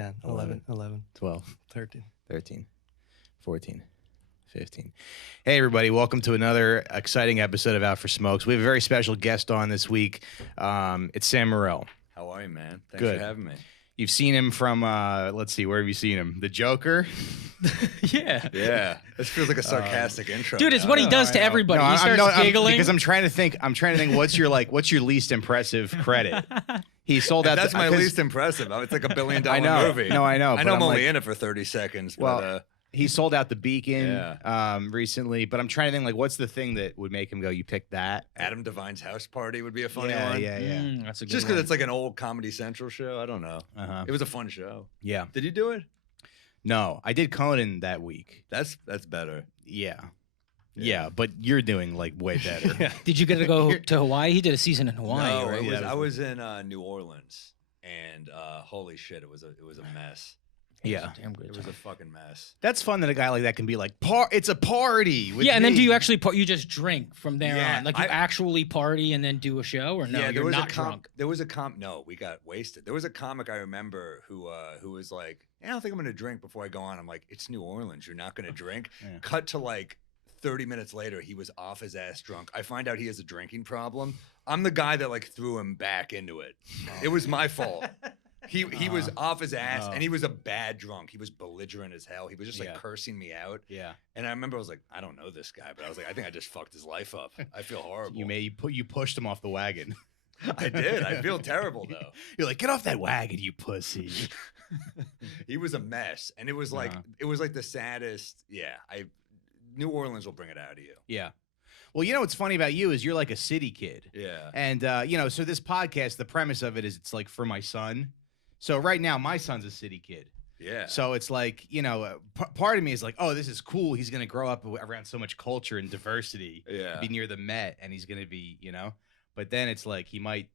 10, 11, 12, 13. 13, 14, 15. Hey, everybody. Welcome to another exciting episode of Out for Smokes. We have a very special guest on this week. It's Sam Morril. How are you, man? Thanks Good. for having me. You've seen him from, let's see, where have you seen him? The Joker? Yeah. Yeah. This feels like a sarcastic intro. Dude, it's what he does to everybody. He starts giggling. Because I'm trying to think, what's your least impressive credit? He sold out. That's my least impressive. It's like $1 billion movie. No, I know. I know I'm only in it for 30 seconds. Well, he sold out the Beacon Yeah. recently, but I'm trying to think, like, what's the thing that would make him go, you picked that? Adam Devine's house party would be a funny Yeah, one. yeah. That's a good Just one. because it's like an old Comedy Central show. I don't know. Uh-huh. It was a fun show. Yeah. Did you do it? No, I did Conan that week. That's better. Yeah, but you're doing, like, way better. Yeah. Did you get to go to Hawaii? He did a season in Hawaii, No, right? Yeah, I was in New Orleans, and holy shit, it was a mess. Yeah. Damn good It was time. a fucking mess. That's fun that a guy like that can be like, it's a party. With Yeah, and then me." do you actually you just drink from there Yeah, on? Like you actually party and then do a show, or no? Yeah, you're not drunk. There was a No, we got wasted. There was a comic I remember who was like, I don't think I'm gonna drink before I go on. I'm like, it's New Orleans. You're not gonna drink. Yeah. Cut to like 30 minutes later, he was off his ass drunk. I find out he has a drinking problem. I'm the guy that like threw him back into it. It was my fault. He was off his ass, and he was a bad drunk. He was belligerent as hell. He was just like Yeah. cursing me out. Yeah. And I remember I was like, I don't know this guy, but I was like, I think I just fucked his life up. I feel horrible. You pushed him off the wagon. I did. I feel terrible though. You're like, get off that wagon, you pussy. He was a mess, and it was like the saddest. Yeah, New Orleans will bring it out of you. Yeah. Well, you know what's funny about you is you're like a city kid. Yeah. And, so this podcast, the premise of it is it's like for my son. So right now, my son's a city kid. Yeah. So it's like, part of me is like, oh, this is cool. He's going to grow up around so much culture and diversity. Yeah. Be near the Met, and he's going to be, But then it's like he might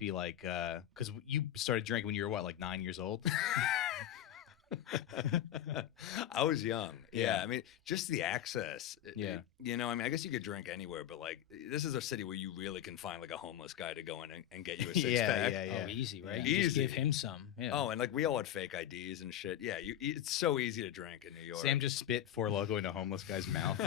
be like, because you started drinking when you were what, like 9 years old? I was young. Yeah. I mean, just the access. Yeah. I mean, I guess you could drink anywhere, but like, this is a city where you really can find like a homeless guy to go in and get you a six pack. Oh, easy, right? Yeah. You just Easy. give him some. Yeah. Oh, and like we all had fake IDs and shit. Yeah, it's so easy to drink in New York. Sam just spit Four Loko into a homeless guy's mouth.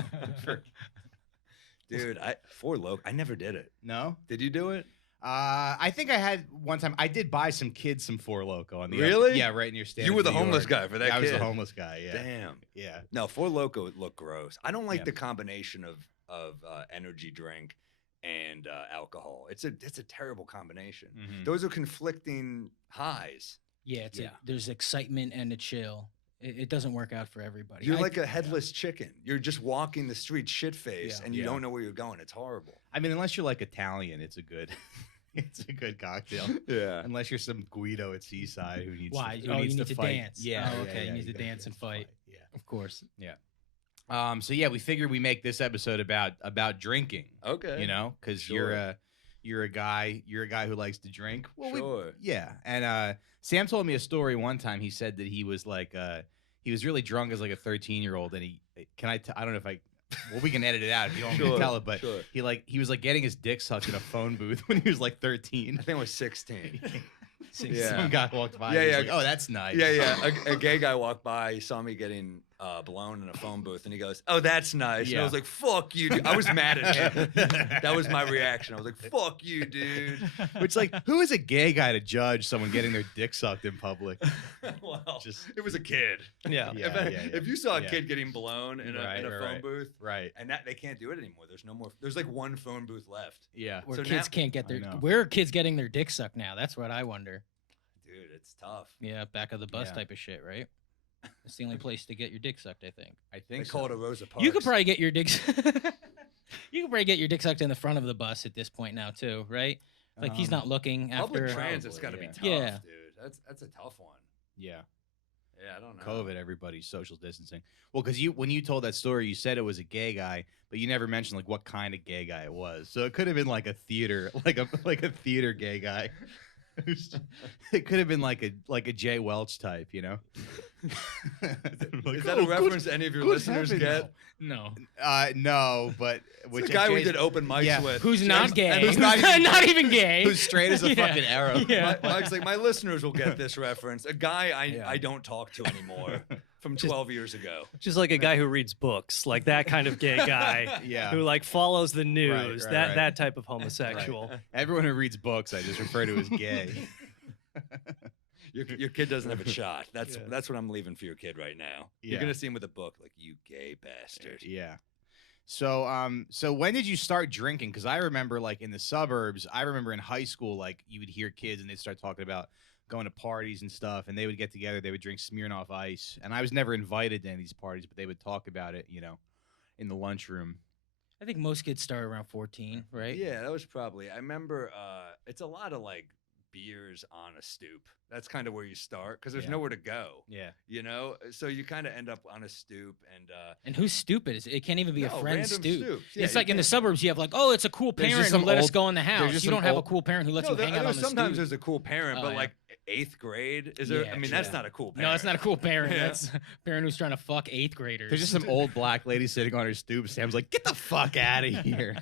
Dude, Four Loko. I never did it. No? Did you do it? I think I had one time. I did buy some kids some Four Loko on the Really? yeah, right near Stanford. You were the New homeless York. guy for that I was kid. the homeless guy. Yeah. Damn. Yeah. No, Four Loko would look gross. I don't like Yeah. the combination of energy drink and alcohol. It's a terrible combination. Mhm. Those are conflicting highs. Yeah, there's excitement and a chill. It doesn't work out for everybody. You're like a headless chicken. You're just walking the street shit face, Yeah. and you Yeah. don't know where you're going. It's horrible. I mean, unless you're like Italian, it's a good, it's a good cocktail. Yeah. Unless you're some Guido at Seaside who needs Why? to, who Oh, needs you need to fight. dance. Yeah. Oh, yeah, okay, you yeah, need to gotta dance and fight. Yeah. Of course. So yeah, we figured we make this episode about drinking. Okay. Because Sure. you're a guy who likes to drink. Well, Sure. yeah. And Sam told me a story one time. He said that he was like he was really drunk as like a 13-year-old, and I don't know if well, we can edit it out if you don't want me to Sure, tell it, but sure. he was like getting his dick sucked in a phone booth when he was like 13. I think I was 16. Yeah. Some guy walked by. Yeah, and he yeah. was like, oh, that's nice. Yeah. A gay guy walked by. He saw me getting blown in a phone booth, and he goes, "Oh, that's nice." And Yeah. I was like, "Fuck you, dude." I was mad at him. That was my reaction. I was like, "Fuck you, dude." Which, like, who is a gay guy to judge someone getting their dick sucked in public? Well, Just- it was a kid. Yeah. If you saw a Yeah. kid getting blown in Right, a phone right. booth, Right. and that they can't do it anymore. There's no more. There's like one phone booth left. Yeah. Where So kids now- can't get I their. know. Where are kids getting their dick sucked now? That's what I wonder. Dude, it's tough. Yeah, back of the bus Yeah. type of shit, right? It's the only place to get your dick sucked, I think. I They think call it so. a Rosa Parks. You could probably get your dick. You could probably get your dick sucked in the front of the bus at this point now too, right? Like he's not looking Public after. transit's got to yeah. be tough, Yeah. dude. That's a tough one. Yeah. Yeah, I don't know. COVID, everybody's social distancing. Well, because when you told that story, you said it was a gay guy, but you never mentioned like what kind of gay guy it was. So it could have been like a theater, like a theater gay guy. It could have been like a Jay Welch type, Is that a reference any of your listeners get? No. No, but It's the guy we did open mics with. Who's not gay? And Who's not even gay? Who's straight as a fucking arrow. Yeah. Mike's like, my listeners will get this reference. A guy I don't talk to anymore from 12 years ago. Just like a guy who reads books, like that kind of gay guy. Yeah. Who like follows the news. Right, that type of homosexual. Everyone who reads books, I just refer to as gay. Your kid doesn't have a shot. That's what I'm leaving for your kid right now. Yeah. You're gonna see him with a book, like, you gay bastard. Yeah. So when did you start drinking? Because I remember, like, in the suburbs, I remember in high school, like, you would hear kids and they'd start talking about going to parties and stuff, and they would get together, they would drink Smirnoff Ice, and I was never invited to any of these parties, but they would talk about it, in the lunchroom. I think most kids start around 14, right? Yeah, that was probably. I remember it's a lot of like beers on a stoop. That's kind of where you start because there's nowhere to go. Yeah. So you kind of end up on a stoop And who's stupid? It can't even be a friend's random stoop. stoops. Yeah, It's you like in the can't- suburbs, you have like, oh, it's a cool There's just parent who some let us old- go in the there's house. just You some don't have a old- cool parent who lets you hang out on the sometimes stoop. there's a cool parent, Oh, but yeah. like 8th grade, is there? Yeah, I mean, true. that's not a cool parent. No, it's not a cool parent. Yeah. That's a parent who's trying to fuck 8th graders. There's just some old black lady sitting on her stoop. Sam's like, get the fuck out of here.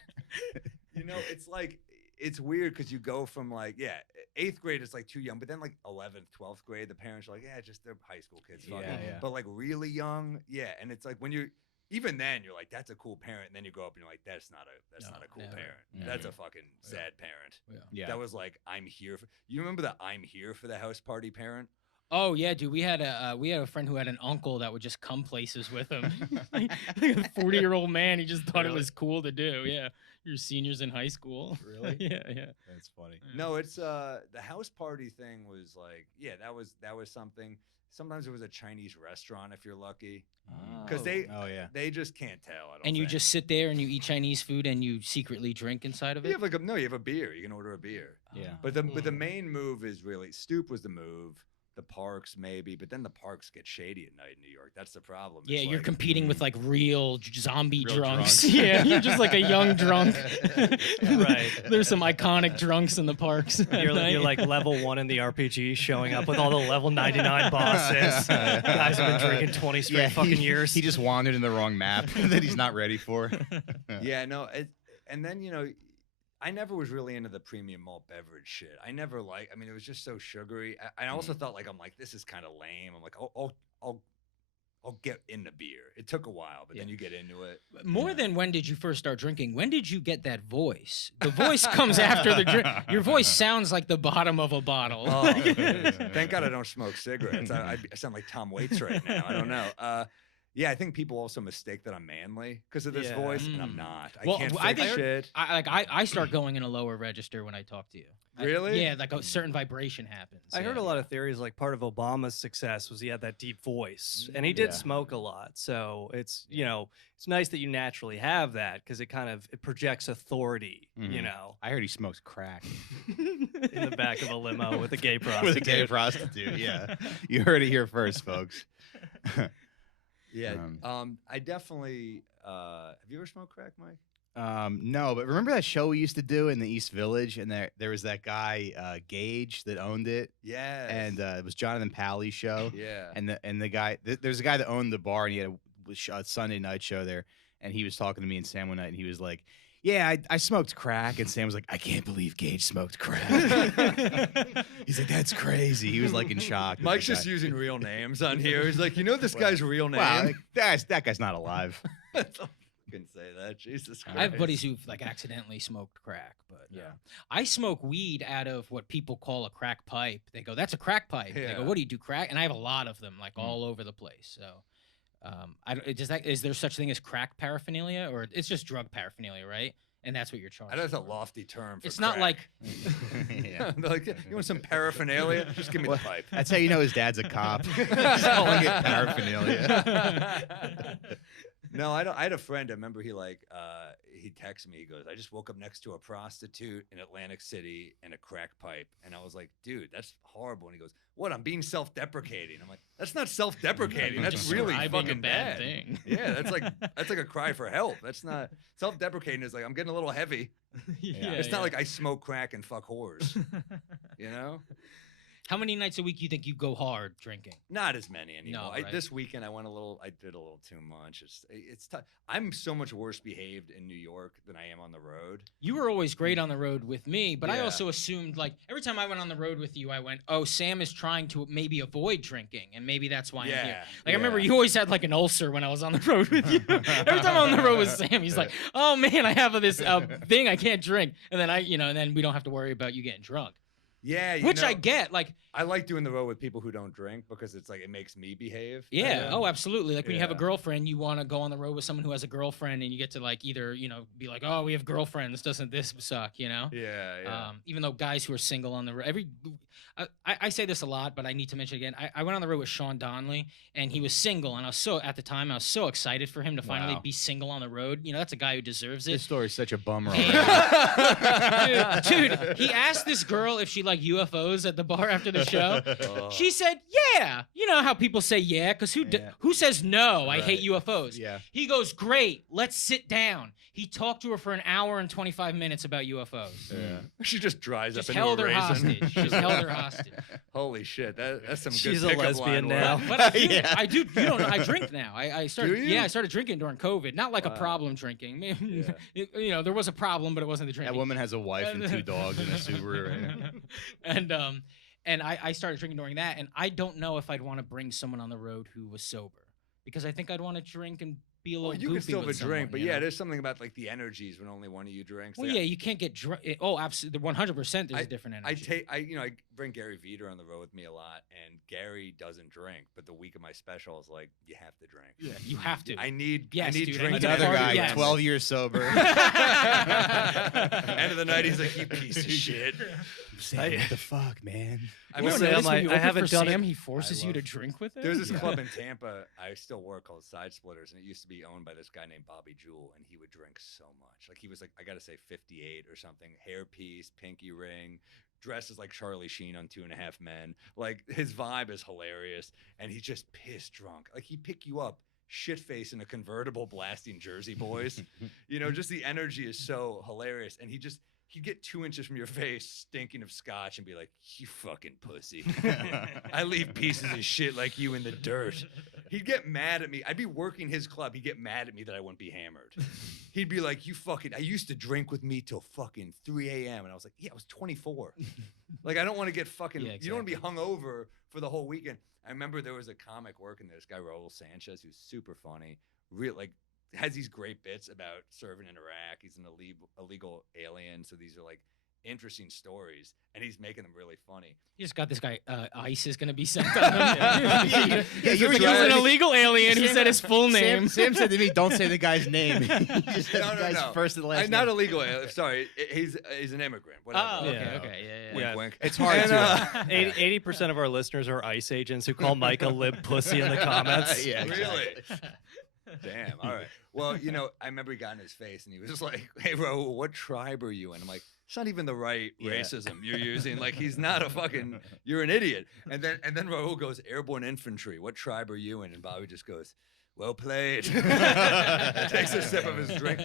It's like it's weird because you go from like 8th grade is like too young, but then like 11th, 12th grade, the parents are like, just they're high school kids, fucking. Yeah. But like really young, and it's like when you even then you're like that's a cool parent, and then you grow up and you're like that's not a cool never. parent. Yeah. That's a fucking sad parent. Yeah. That was like I'm here for. You remember the I'm here for the house party parent? Oh yeah, dude. We had a friend who had an uncle that would just come places with him. like a 40-year-old man. He just thought it was cool to do. Yeah, you're seniors in high school. Really? yeah. That's funny. No, it's the house party thing was like that was something. Sometimes it was a Chinese restaurant if you're lucky, because they just can't tell. I don't And you think. just sit there and you eat Chinese food and you secretly drink inside of it. You have you have a beer. You can order a beer. Yeah. But the main move is really stoop was the move. The parks maybe, but then the parks get shady at night in New York. That's the problem. Yeah, It's you're like, competing with like real zombie Real drunks. drunks. Yeah, you're just like a young drunk. Right. There's some iconic drunks in the parks. at You're night. like level 1 in the RPG, showing up with all the level 99 bosses. Guys have been drinking 20 straight fucking years. He just wandered in the wrong map that he's not ready for. And then I never was really into the premium malt beverage shit. I never I mean, it was just so sugary. I also thought I'm like, this is kind of lame. I'm like, I'll get into beer. It took a while, but then you get into it. More than when did you first start drinking? When did you get that voice? The voice comes after the drink. Your voice sounds like the bottom of a bottle. Oh, thank God I don't smoke cigarettes. I sound like Tom Waits right now. I don't know. I think people also mistake that I'm manly because of this voice, and I'm not. Well, I can't I fake think- shit. I start going in a lower register when I talk to you. Really? Yeah, like a certain vibration happens. I heard a lot of theories like part of Obama's success was he had that deep voice, and he did smoke a lot. So it's it's nice that you naturally have that because it projects authority. I heard he smokes crack. In the back of a limo with a gay prostitute. With a gay prostitute, yeah. You heard it here first, folks. Yeah. I definitely. Have you ever smoked crack, Mike? No, but remember that show we used to do in the East Village, and there was that guy Gage that owned it, Yeah. and it was Jonathan Palley's show, Yeah. and the guy there's a guy that owned the bar, and he had a Sunday night show there, and he was talking to me and Sam one night, and he was like, "Yeah, I smoked crack," and Sam was like, "I can't believe Gage smoked crack." He's like, "That's crazy." He was like in shock. that Mike's the just guy- using real names on here. He's like, this guy's real name. Wow, like, that guy's not alive. Can say that. Jesus Christ. I have buddies who've like accidentally smoked crack, but I smoke weed out of what people call a crack pipe. They go, "That's a crack pipe." They Yeah. go, "What do you do, crack?" And I have a lot of them, like all over the place. So, is there such thing as crack paraphernalia, or it's just drug paraphernalia, right? And that's what you're charged. I know it's a for. lofty term. For It's not crack. like Yeah. They're like, you want some paraphernalia? Just give me the pipe. That's how you know his dad's a cop. He's calling it paraphernalia. No, I don't. I had a friend. I remember he texted me. He goes, "I just woke up next to a prostitute in Atlantic City and a crack pipe," and I was like, "Dude, that's horrible." And he goes, "What? I'm being self-deprecating." I'm like, "That's not self-deprecating. That's really describing fucking a bad bad." thing. Yeah, that's like a cry for help. That's not self-deprecating. Is like I'm getting a little heavy. yeah, It's not like I smoke crack and fuck whores. You know? How many nights a week do you think you go hard drinking? Not as many anymore. No, right. This weekend I did a little too much. It's tough. I'm so much worse behaved in New York than I am on the road. You were always great on the road with me, but I Yeah. also assumed, like, every time I went on the road with you, I went, oh, Sam is trying to maybe avoid drinking, and maybe that's why I'm here. Like, I remember you always had, like, an ulcer when I was on the road with you. Every time I'm on the road with Sam, he's like, oh, man, I have this thing I can't drink. And then and then we don't have to worry about you getting drunk. Yeah, Which I get. Like, I like doing the road with people who don't drink because it's like it makes me behave. yeah. Oh, absolutely. Like when you have a Yeah. girlfriend, you want to go on the road with someone who has a girlfriend, and you get to like either be like, oh, we have girlfriends. Doesn't this suck? Yeah, yeah. Even though guys who are single on the road, I say this a lot, but I need to mention it again. I went on the road with Sean Donnelly, and he was single, and at the time I was so excited for him to finally be single on the road. That's a guy who deserves This it. story's such a bummer. Dude, he asked this girl if she liked UFOs at the bar after the show. She said, yeah. You know how people say yeah, because who says no? I hate UFOs. Yeah. He goes, great, let's sit down. He talked to her for an hour and 25 minutes about UFOs. Yeah. She just dries Just up into held a her raisin. hostage. Just held her hostage. Holy shit, that's some She's good a pickup lesbian line now. work. But I do, Yeah. I do. You don't know. I drink now. I started. Do you? Yeah, I started drinking during COVID. Not like a Wow. problem drinking. There was a problem, but it wasn't the drinking. That woman has a wife and 2 dogs and a Subaru right now. And I started drinking during that, and I don't know if I'd want to bring someone on the road who was sober, because I think I'd want to drink and be a little. Well, you goofy can still have a with someone, drink, but you yeah, know? there's something about like the energies when only one of you drinks. Well, Like, yeah, you can't get drunk. Oh, absolutely, 100%. There's a different energy. I bring Gary Veter on the road with me a lot, and Gary doesn't drink, but the week of my special is like, you have to drink. Yeah, you have to. I need Yes, dude, I drink. need to Another party, guy, yes. 12 years sober. End of the night, he's like, you piece of shit. Sam, what the fuck, man? I You will don't say, remember notice when I you open haven't for done it- Sam, he forces I you to love- drink with him. There's this club in Tampa I still work called Side Splitters, and it used to be owned by this guy named Bobby Jewell, and he would drink so much. Like he was like, I gotta say 58 or something, hairpiece, pinky ring, dresses like Charlie Sheen on 2.5 Men. Like his vibe is hilarious, and he's just pissed drunk. Like he pick you up shit face in a convertible blasting Jersey Boys. Just the energy is so hilarious, and he'd get 2 inches from your face stinking of scotch and be like, you fucking pussy. I leave pieces of shit like you in the dirt. He'd get mad at me. I'd be working his club. He'd get mad at me that I wouldn't be hammered. He'd be like, I used to drink with me till fucking 3 a.m. And I was like, yeah, I was 24. Like, I don't want to get fucking, Yeah, you don't want to be hungover for the whole weekend. I remember there was a comic working there, this guy, Raul Sanchez, who's super funny, has these great bits about serving in Iraq. He's an illegal alien. So these are like interesting stories, and he's making them really funny. You just got this guy. ICE is going to be sent on him. Yeah, He you were was trying an to- illegal alien who said his full name. Sam said to me, don't say the guy's name. He just said the guy's first and last Not name. illegal. Sorry, he's an immigrant. Whatever. Oh, okay, Yeah. okay, yeah. Wink, Yeah. wink. It's hard And, to. 80% of our listeners are ICE agents who call Mike a lib pussy in the comments. Yeah, Really? Damn. All right. Well, I remember he got in his face and he was just like, "Hey, Raul, what tribe are you in?" I'm like, "It's not even the right racism you're using. Like, he's not a fucking. You're an idiot." And then Raul goes, "Airborne infantry. What tribe are you in?" And Bobby just goes, "Well played." Takes a sip of his drink.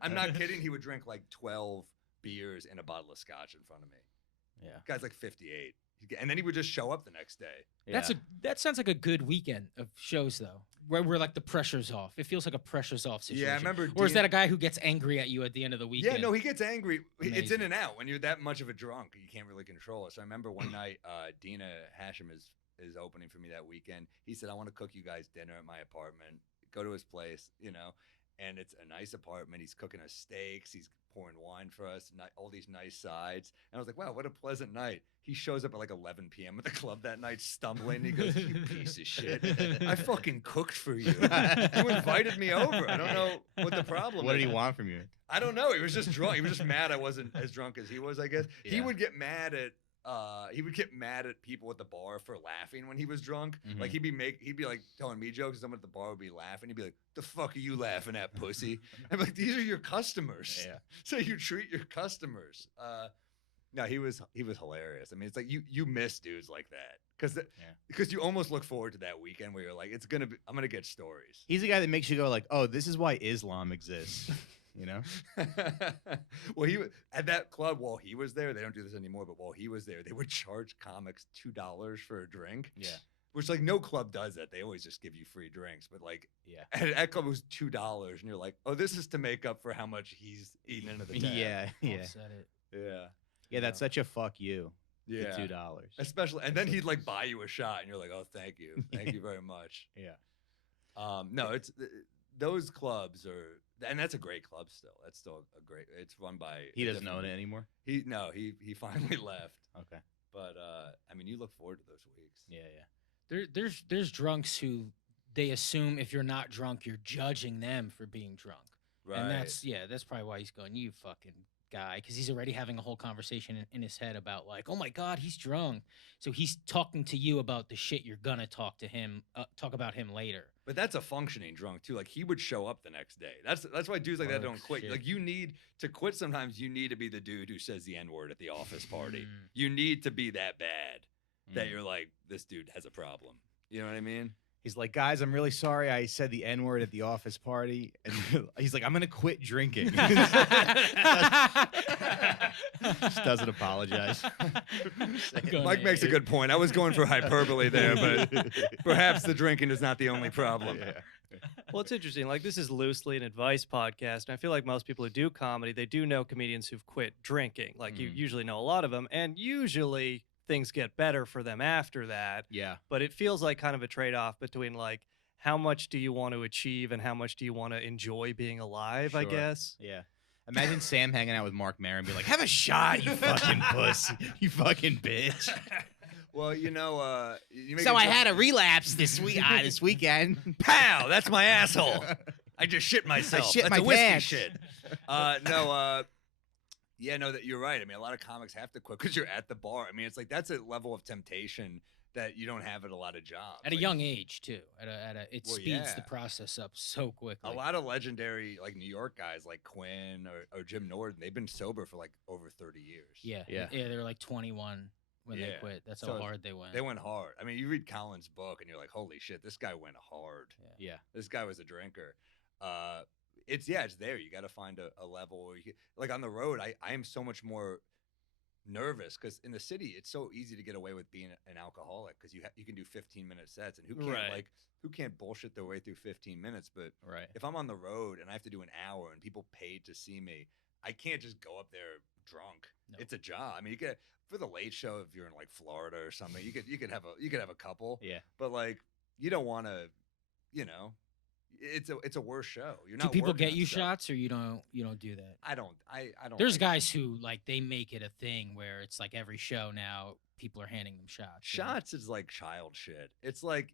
I'm not kidding. He would drink like 12 beers and a bottle of scotch in front of me. Yeah. Guy's like 58. And then he would just show up the next day. That sounds like a good weekend of shows though, where like the pressure's off. It feels like a pressure's off situation. Yeah, I remember. Or is that a guy who gets angry at you at the end of the weekend? Yeah, no, he gets angry. It's in Amazing. and out. When you're that much of a drunk, you can't really control it. So I remember one night, Dina Hashem is opening for me that weekend. He said, "I want to cook you guys dinner at my apartment. Go to his place, and it's a nice apartment. He's cooking us steaks. He's pouring wine for us, all these nice sides." And I was like, wow, what a pleasant night. He shows up at like 11 p.m. at the club that night, stumbling. He goes, "You piece of shit. I fucking cooked for you. You invited me over. I don't know what the problem What is." did he want from you? I don't know. He was just drunk. He was just mad I wasn't as drunk as he was, I guess. He Yeah. would get mad at people at the bar for laughing when he was drunk. Mhm. Like he'd be like telling me jokes, and someone at the bar would be laughing. He'd be like, "The fuck are you laughing at, pussy?" I'm like, "These are your customers." Yeah. So you treat your customers. No, he was hilarious. I mean, it's like you miss dudes like that because you almost look forward to that weekend where you're like, I'm gonna get stories. He's the guy that makes you go like, oh, this is why Islam exists. you know? Well, at that club while he was there, they don't do this anymore, but while he was there, they would charge comics $2 for a drink. Yeah. Which like no club does that. They always just give you free drinks. But like at that club it was $2, and you're like, oh, this is to make up for how much he's eaten into the tab. Yeah. Said it. Yeah. Yeah, that's such a fuck you. Yeah. $2. Especially, and then he'd like buy you a shot, and you're like, oh, thank you very much. Yeah. No, it's those clubs are, and that's a great club still. That's still a great. It's run by. He doesn't own it anymore. He finally left. Okay. But I mean, you look forward to those weeks. Yeah. There's drunks who they assume if you're not drunk, you're judging them for being drunk. Right. And that's probably why he's going, you fucking guy, because he's already having a whole conversation in his head about like, oh my God, he's drunk. So he's talking to you about the shit you're gonna talk about him later. But that's a functioning drunk too. Like he would show up the next day. That's why dudes like that don't quit. Shit. Like you need to quit. Sometimes you need to be the dude who says the N-word at the office party. You need to be that bad that you're like, this dude has a problem. You know what I mean? He's like, guys, I'm really sorry I said the N-word at the office party. And he's like, I'm going to quit drinking. Just doesn't apologize. Mike makes a good point. I was going for hyperbole there, but perhaps the drinking is not the only problem. Yeah. Well, it's interesting. Like, this is loosely an advice podcast. And I feel like most people who do comedy, they do know comedians who've quit drinking. Like, you usually know a lot of them. And usually things get better for them after that. Yeah. But it feels like kind of a trade-off between, like, how much do you want to achieve and how much do you want to enjoy being alive, I Sure. guess. Yeah. Imagine Sam hanging out with Mark Maron and be like, have a shot, you fucking puss. You fucking bitch. Well, you know, So I had a relapse this weekend. Pow! That's my asshole. I just shit myself. I shit That's my a whiskey pants. shit. Yeah, no, that you're right. I mean, a lot of comics have to quit because you're at the bar. I mean, it's like that's a level of temptation that you don't have at a lot of jobs. At a Like, young age too. It Well, speeds the yeah. process up so quickly. a lot of legendary like New York guys like Quinn or Jim Norton, they've been sober for like over 30 years. Yeah. They were like 21 when they Yeah. quit. That's So how hard they went. They went hard. I mean, you read Colin's book and you're like, holy shit, this guy went hard. Yeah. This guy was a drinker. It's there. You got to find a level where you like on the road. I am so much more nervous because in the city it's so easy to get away with being an alcoholic because you can do 15-minute sets and who can't bullshit their way through 15 minutes. But Right. if I'm on the road and I have to do an hour and people paid to see me, I can't just go up there drunk. No. It's a job. I mean, you could for the late show if you're in like Florida or something, you could have a couple. Yeah. But like you don't want to, it's a worse show. You're Do not. people working get on you stuff. shots or you don't do that? I don't. There's like- guys who like they make it a thing where it's like every show now people are handing them shots. you know? Shots is like child shit. It's like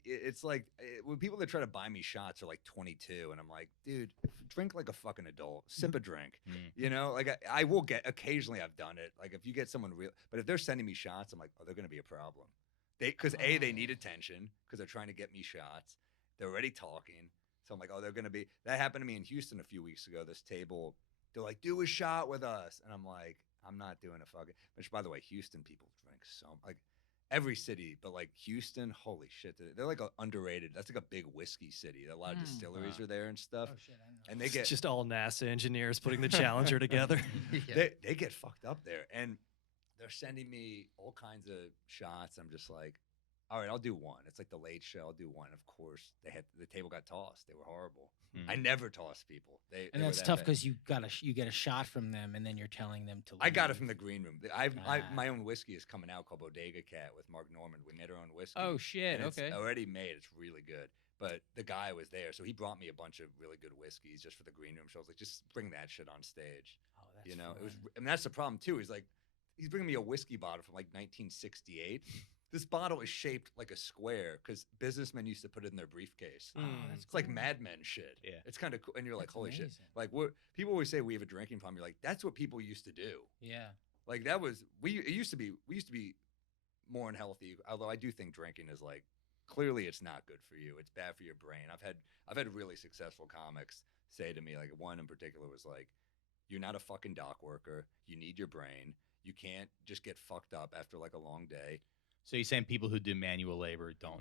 when people that try to buy me shots are like 22, and I'm like, dude, drink like a fucking adult. Sip a drink. You know, like I will get occasionally. I've done it. Like if you get someone real, but if they're sending me shots, I'm like, oh, they're gonna be a problem. Because they need attention because they're trying to get me shots. They're already talking. So I'm like, oh, they're going to be. That happened to me in Houston a few weeks ago. This table, they're like, do a shot with us. And I'm like, I'm not doing a fucking. Which, by the way, Houston people drink so like every city, but like Houston, holy shit. They're like underrated. That's like a big whiskey city. A lot of distilleries are there and stuff. Oh shit, I know. And they It's get just all NASA engineers putting the Challenger together. they get fucked up there. And they're sending me all kinds of shots. I'm just like, all right, I'll do one. It's like the late show. I'll do one. Of course, the table got tossed. They were horrible. I never toss people. They And were that's that tough bad. because you get a shot from them and then you're telling them to. I got it leave. from the green room. My own whiskey is coming out called Bodega Cat with Mark Norman. We made our own whiskey. Oh shit! and it's Okay. already made. It's really good. But the guy was there, so he brought me a bunch of really good whiskeys just for the green room show. I was like, just bring that shit on stage. Oh, that's It was, fun. and that's the problem too. He's bringing me a whiskey bottle from like 1968. This bottle is shaped like a square because businessmen used to put it in their briefcase. Oh, that's It's like cool. Mad Men shit. Yeah. It's kind of cool, and you're like, That's holy shit! amazing. Like, people always say we have a drinking problem. You're like, that's what people used to do. Yeah. Like we used to be more unhealthy. Although I do think drinking is like clearly it's not good for you. It's bad for your brain. I've had really successful comics say to me, like one in particular was like, you're not a fucking dock worker. You need your brain. You can't just get fucked up after like a long day. So you're saying people who do manual labor don't?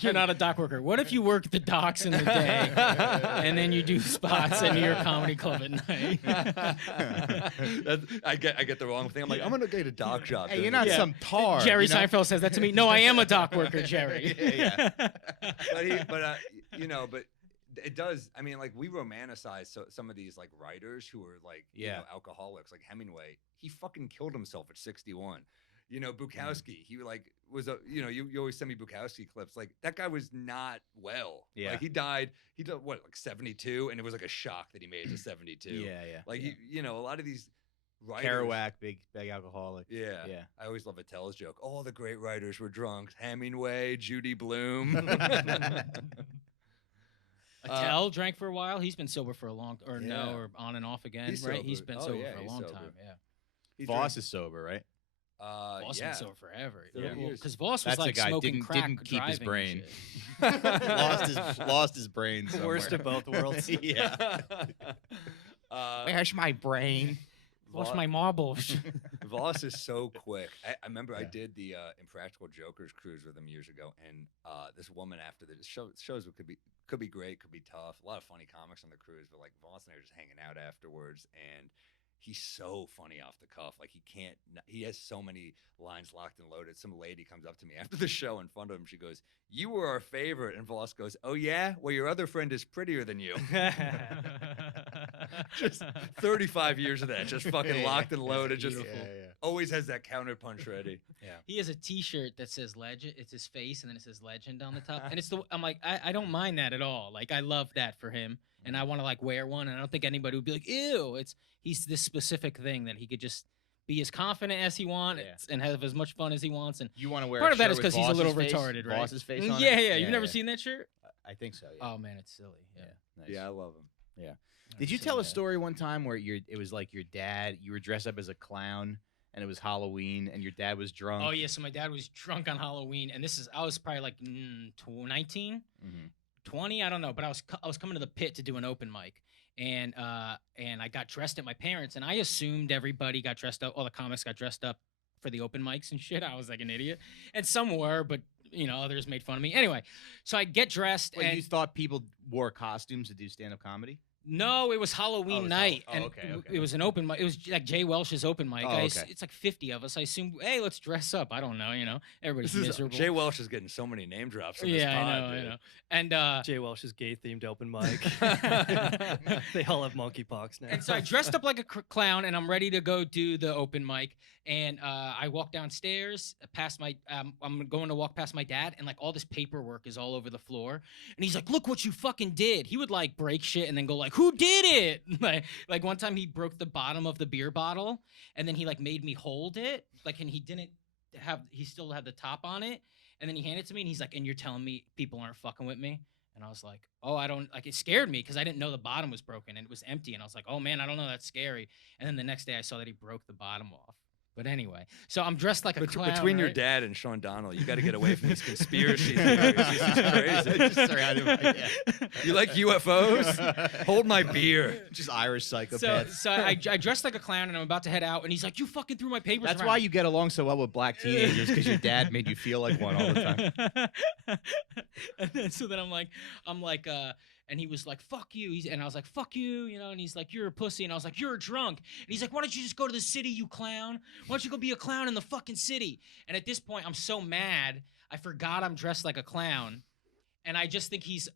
You're not a dock worker. What if you work the docks in the day and then you do spots at New York Comedy Club at night? I get the wrong thing. I'm like, I'm gonna get a dock job. Hey, you're not some tar. Jerry you know? Seinfeld says that to me. No, I am a dock worker, Jerry. Yeah. But it does. I mean, like we romanticize some of these like writers who are like you know, alcoholics, like Hemingway. He fucking killed himself at 61. You know, Bukowski, he like was you always send me Bukowski clips. Like that guy was not well. Yeah. Like he died what, like 72, and it was like a shock that he made it to 72. Yeah. Like you know, a lot of these writers. Kerouac, big alcoholic. Yeah. Yeah. I always love Attell's joke. All the great writers were drunk. Hemingway, Judy Blume. Attell drank for a while. He's been sober for a long, or Yeah. or on and off again, He's right? sober. He's been Oh, sober yeah, for a he's long sober. time. Yeah. He Voss drank- is sober, right? Voss yeah. been sober forever. 30 years. Because Voss was That's like the guy, smoking didn't crack, keep his driving and brain. shit. lost his brain somewhere. Worst of both worlds. Yeah. Where's my brain? What's my marbles? Voss is so quick. I remember I Yeah. did the Impractical Jokers cruise with him years ago, and this woman after the shows could be great, could be tough. A lot of funny comics on the cruise, but like Voss and I were just hanging out afterwards, and he's so funny off the cuff. Like he has so many lines locked and loaded. Some lady comes up to me after the show in front of him. She goes, "You were our favorite," and Voss goes, "Oh yeah? Well, your other friend is prettier than you." Just 35 years of that, just fucking locked and loaded. Just always has that counterpunch ready. He has a T-shirt that says "Legend." It's his face, and then it says "Legend" on the top. And I'm like, I don't mind that at all. Like, I love that for him, and I want to like wear one. And I don't think anybody would be like, "Ew." He's this specific thing that he could just be as confident as he wants and have as much fun as he wants. And You want to wear part a of that shirt is with because he's a little Voss's face? retarded, right? Voss's face on yeah, it? yeah. You've never seen that shirt? I think so. Yeah. Oh man, it's silly. Yeah. Nice. Yeah, I love him. Did you tell a story one time where it was like your dad, you were dressed up as a clown and it was Halloween and your dad was drunk? Oh yeah, so my dad was drunk on Halloween, and I was probably like 19, 20, I don't know, but I was coming to the pit to do an open mic, and I got dressed at my parents', and I assumed everybody got dressed up, all the comics got dressed up for the open mics and shit. I was like an idiot, and some were, but you know, others made fun of me. Anyway, so I get dressed. Wait, and you thought people wore costumes to do stand-up comedy? No, it was Halloween night, and okay. it was an open mic. It was like Jay Welsh's open mic. Oh, okay. It's like 50 of us. I assume, hey, let's dress up. I don't know, everybody's miserable. Jay Welsh is getting so many name drops in this Yeah, pod, I dude. know. And Jay Welsh's gay-themed open mic. They all have monkeypox now. And so I dressed up like a clown, and I'm ready to go do the open mic. And I walk downstairs past my. I'm going to walk past my dad, and like all this paperwork is all over the floor. And he's like, "Look what you fucking did." He would like break shit and then go like, "Who did it?" like one time he broke the bottom of the beer bottle, and then he like made me hold it, like, and he didn't have. He still had the top on it, and then he handed it to me, and he's like, "And you're telling me people aren't fucking with me?" And I was like, "Oh, I don't," like, it scared me because I didn't know the bottom was broken and it was empty. And I was like, "Oh man, I don't know, that's scary." And then the next day I saw that he broke the bottom off. But anyway, so I'm dressed like a clown. Between your right? dad and Sean Donnell, you got to get away from these conspiracy theories. This is crazy. You like UFOs? Hold my beer. Just Irish So, psychopaths. so I dressed like a clown and I'm about to head out, and he's like, "You fucking threw my papers That's around." why you get along so well with black teenagers, because your dad made you feel like one all the time. And then, so then I'm like, and he was like, "Fuck you," and I was like, "Fuck you," and he's like, "You're a pussy," and I was like, "You're a drunk," and he's like, "Why don't you just go to the city, you clown? Why don't you go be a clown in the fucking city?" And at this point, I'm so mad, I forgot I'm dressed like a clown, and I just think he's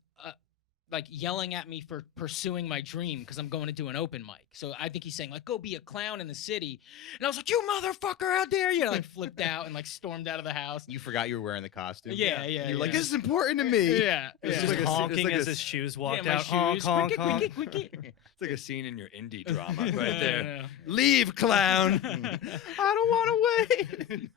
like yelling at me for pursuing my dream because I'm going to do an open mic. So I think he's saying like, "Go be a clown in the city," and I was like, "You motherfucker, how dare you!" Like flipped out and like stormed out of the house. You forgot you were wearing the costume. Yeah. You're like, this is important to me. Yeah. He's yeah. just like a- honking it's like as a- his shoes walked my out. Honk, shoes. honk, Quickie, honk. quickie. It's like a scene in your indie drama right there. Yeah. Leave, clown. I don't want to wait.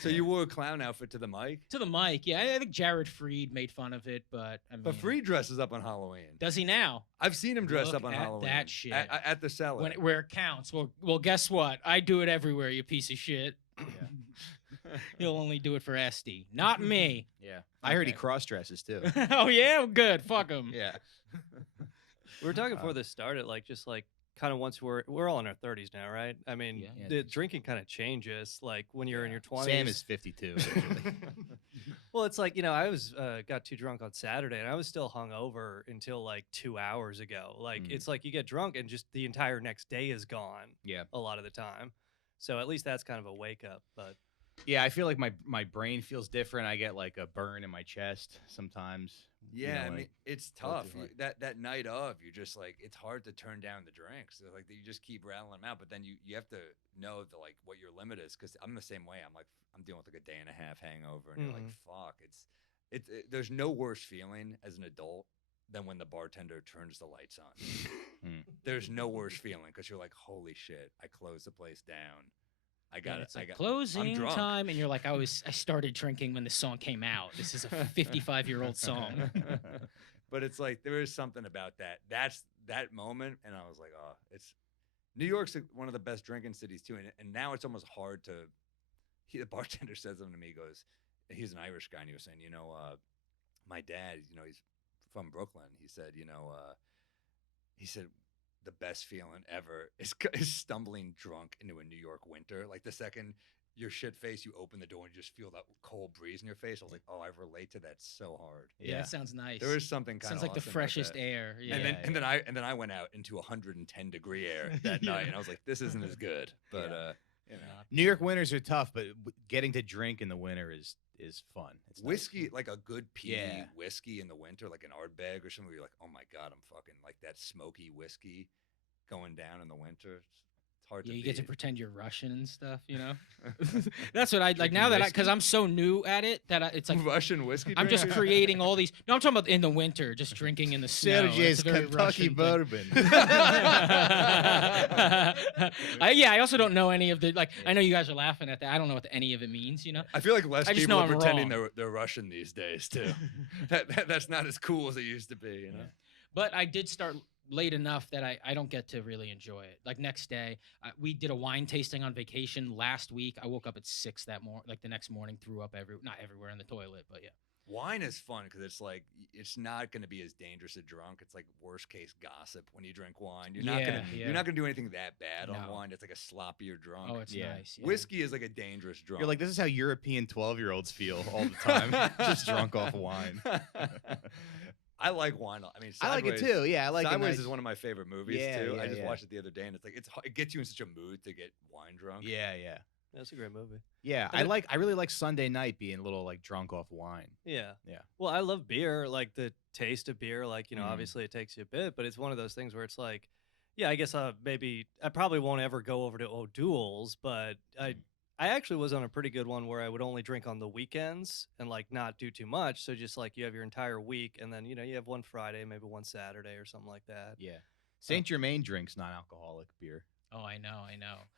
So you wore a clown outfit to the mic? To the mic, yeah. I think Jared Freed made fun of it, but I mean, But Freed dresses up on Halloween. does he now? I've seen him dress Look up on at Halloween. that shit. At the cellar. Where it counts. Well, guess what? I do it everywhere, you piece of shit. He'll only do it for SD, not me. Yeah. I heard he Okay. cross dresses too. Oh yeah, well, good. Fuck him. Yeah. We were talking before this started, like just like kind of once we're all in our 30s now, right? I mean, Yeah. Yeah, I the think so. drinking kind of changes. Like when you're in your 20s. Sam is 52. Actually. Well, it's like, I was got too drunk on Saturday and I was still hungover until like 2 hours ago. Like it's like you get drunk and just the entire next day is gone. Yeah. A lot of the time. So at least that's kind of a wake up. But Yeah, I feel like my brain feels different. I get like a burn in my chest sometimes. Yeah, I mean, like, it's go tough. through, like- That night of, you're just like, it's hard to turn down the drinks. So, like, you just keep rattling them out, but then you have to know the like what your limit is. Because I'm the same way. I'm like, I'm dealing with like a day and a half hangover, and you're like, fuck. There's no worse feeling as an adult than when the bartender turns the lights on. There's no worse feeling because you're like, holy shit, I closed the place down. I got it. It's like I'm closing drunk. time, and you're like, I started drinking when the song came out. This is a 55-year-old song. But it's like there is something about that. That's that moment, and I was like, oh, it's New York's one of the best drinking cities too, and now it's almost hard to. The bartender says something to me. He goes, he's an Irish guy, and he was saying, my dad, he's from Brooklyn. He said, he said the best feeling ever is stumbling drunk into a New York winter. Like the second you're shit faced, you open the door and you just feel that cold breeze in your face. I was like, oh, I relate to that so hard. Yeah, that sounds nice. There is something kind of sounds like the freshest air. Yeah. And then I went out into 110-degree air that night, and I was like, this isn't as good. But New York winters are tough, but getting to drink in the winter is fun. It's nice. whiskey, like a good peaty Yeah. whiskey in the winter, like an Ardbeg or something, where you're like, oh my God, I'm fucking like that smoky whiskey going down in the winter. It's hard Yeah, to you get to beat. pretend you're Russian and stuff, That's what I like now that because I'm so new at it that it's like Russian whiskey. I'm just drinker? creating all these. No, I'm talking about in the winter, just drinking in the snow. Sergey's It's a very Kentucky Russian thing. bourbon. I also don't know any of the like. I know you guys are laughing at that. I don't know what any of it means. I feel like less I just people know are I'm pretending wrong. they're Russian these days too. That's not as cool as it used to be. But I did start late enough that I don't get to really enjoy it. Like next day, we did a wine tasting on vacation last week. I woke up at 6 that morning, like the next morning, threw up not everywhere in the toilet, but yeah. Wine is fun because it's like it's not going to be as dangerous as drunk. It's like worst case gossip when you drink wine. You're not gonna do anything that bad on No. wine. It's like a sloppier drunk. Oh, it's Yeah. nice. Yeah. Whiskey is like a dangerous drunk. You're like, this is how European 12-year-olds feel all the time, just drunk off wine. I like wine. I mean, I like it Sideways- too. Yeah, I like Sideways it. Nice. is one of my favorite movies Yeah, too. I yeah, just yeah. watched it the other day, and it's like it gets you in such a mood to get wine drunk. Yeah. that's a great movie. Yeah, And I really like Sunday night being a little like drunk off wine. Yeah. Yeah. Well, I love beer, like the taste of beer. Like, Mhm. obviously it takes you a bit, but it's one of those things where it's like, yeah, I guess maybe I probably won't ever go over to O'Doul's, but I actually was on a pretty good one where I would only drink on the weekends and like not do too much. So just like you have your entire week and then, you have one Friday, maybe one Saturday or something like that. Yeah. Saint Germain drinks non-alcoholic beer. Oh, I know.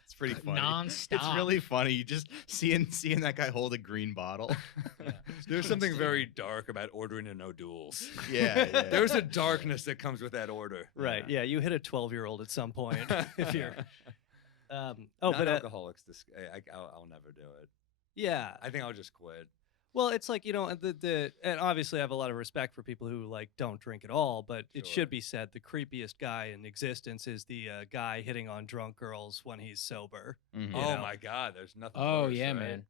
It's pretty funny. Non-stop. It's really funny. You just seeing that guy hold a green bottle. Yeah. There's something very dark about ordering an O'Doul's. yeah. There's a darkness that comes with that order. Right. Yeah. You hit a 12-year-old at some point if you're. But alcoholics. I'll never do it. yeah. I think I'll just quit. Well, it's like, and obviously I have a lot of respect for people who like don't drink at all, but it Sure. should be said the creepiest guy in existence is the guy hitting on drunk girls when he's sober. Mhm. Oh know? my God, there's nothing. Oh worse, yeah, right? man.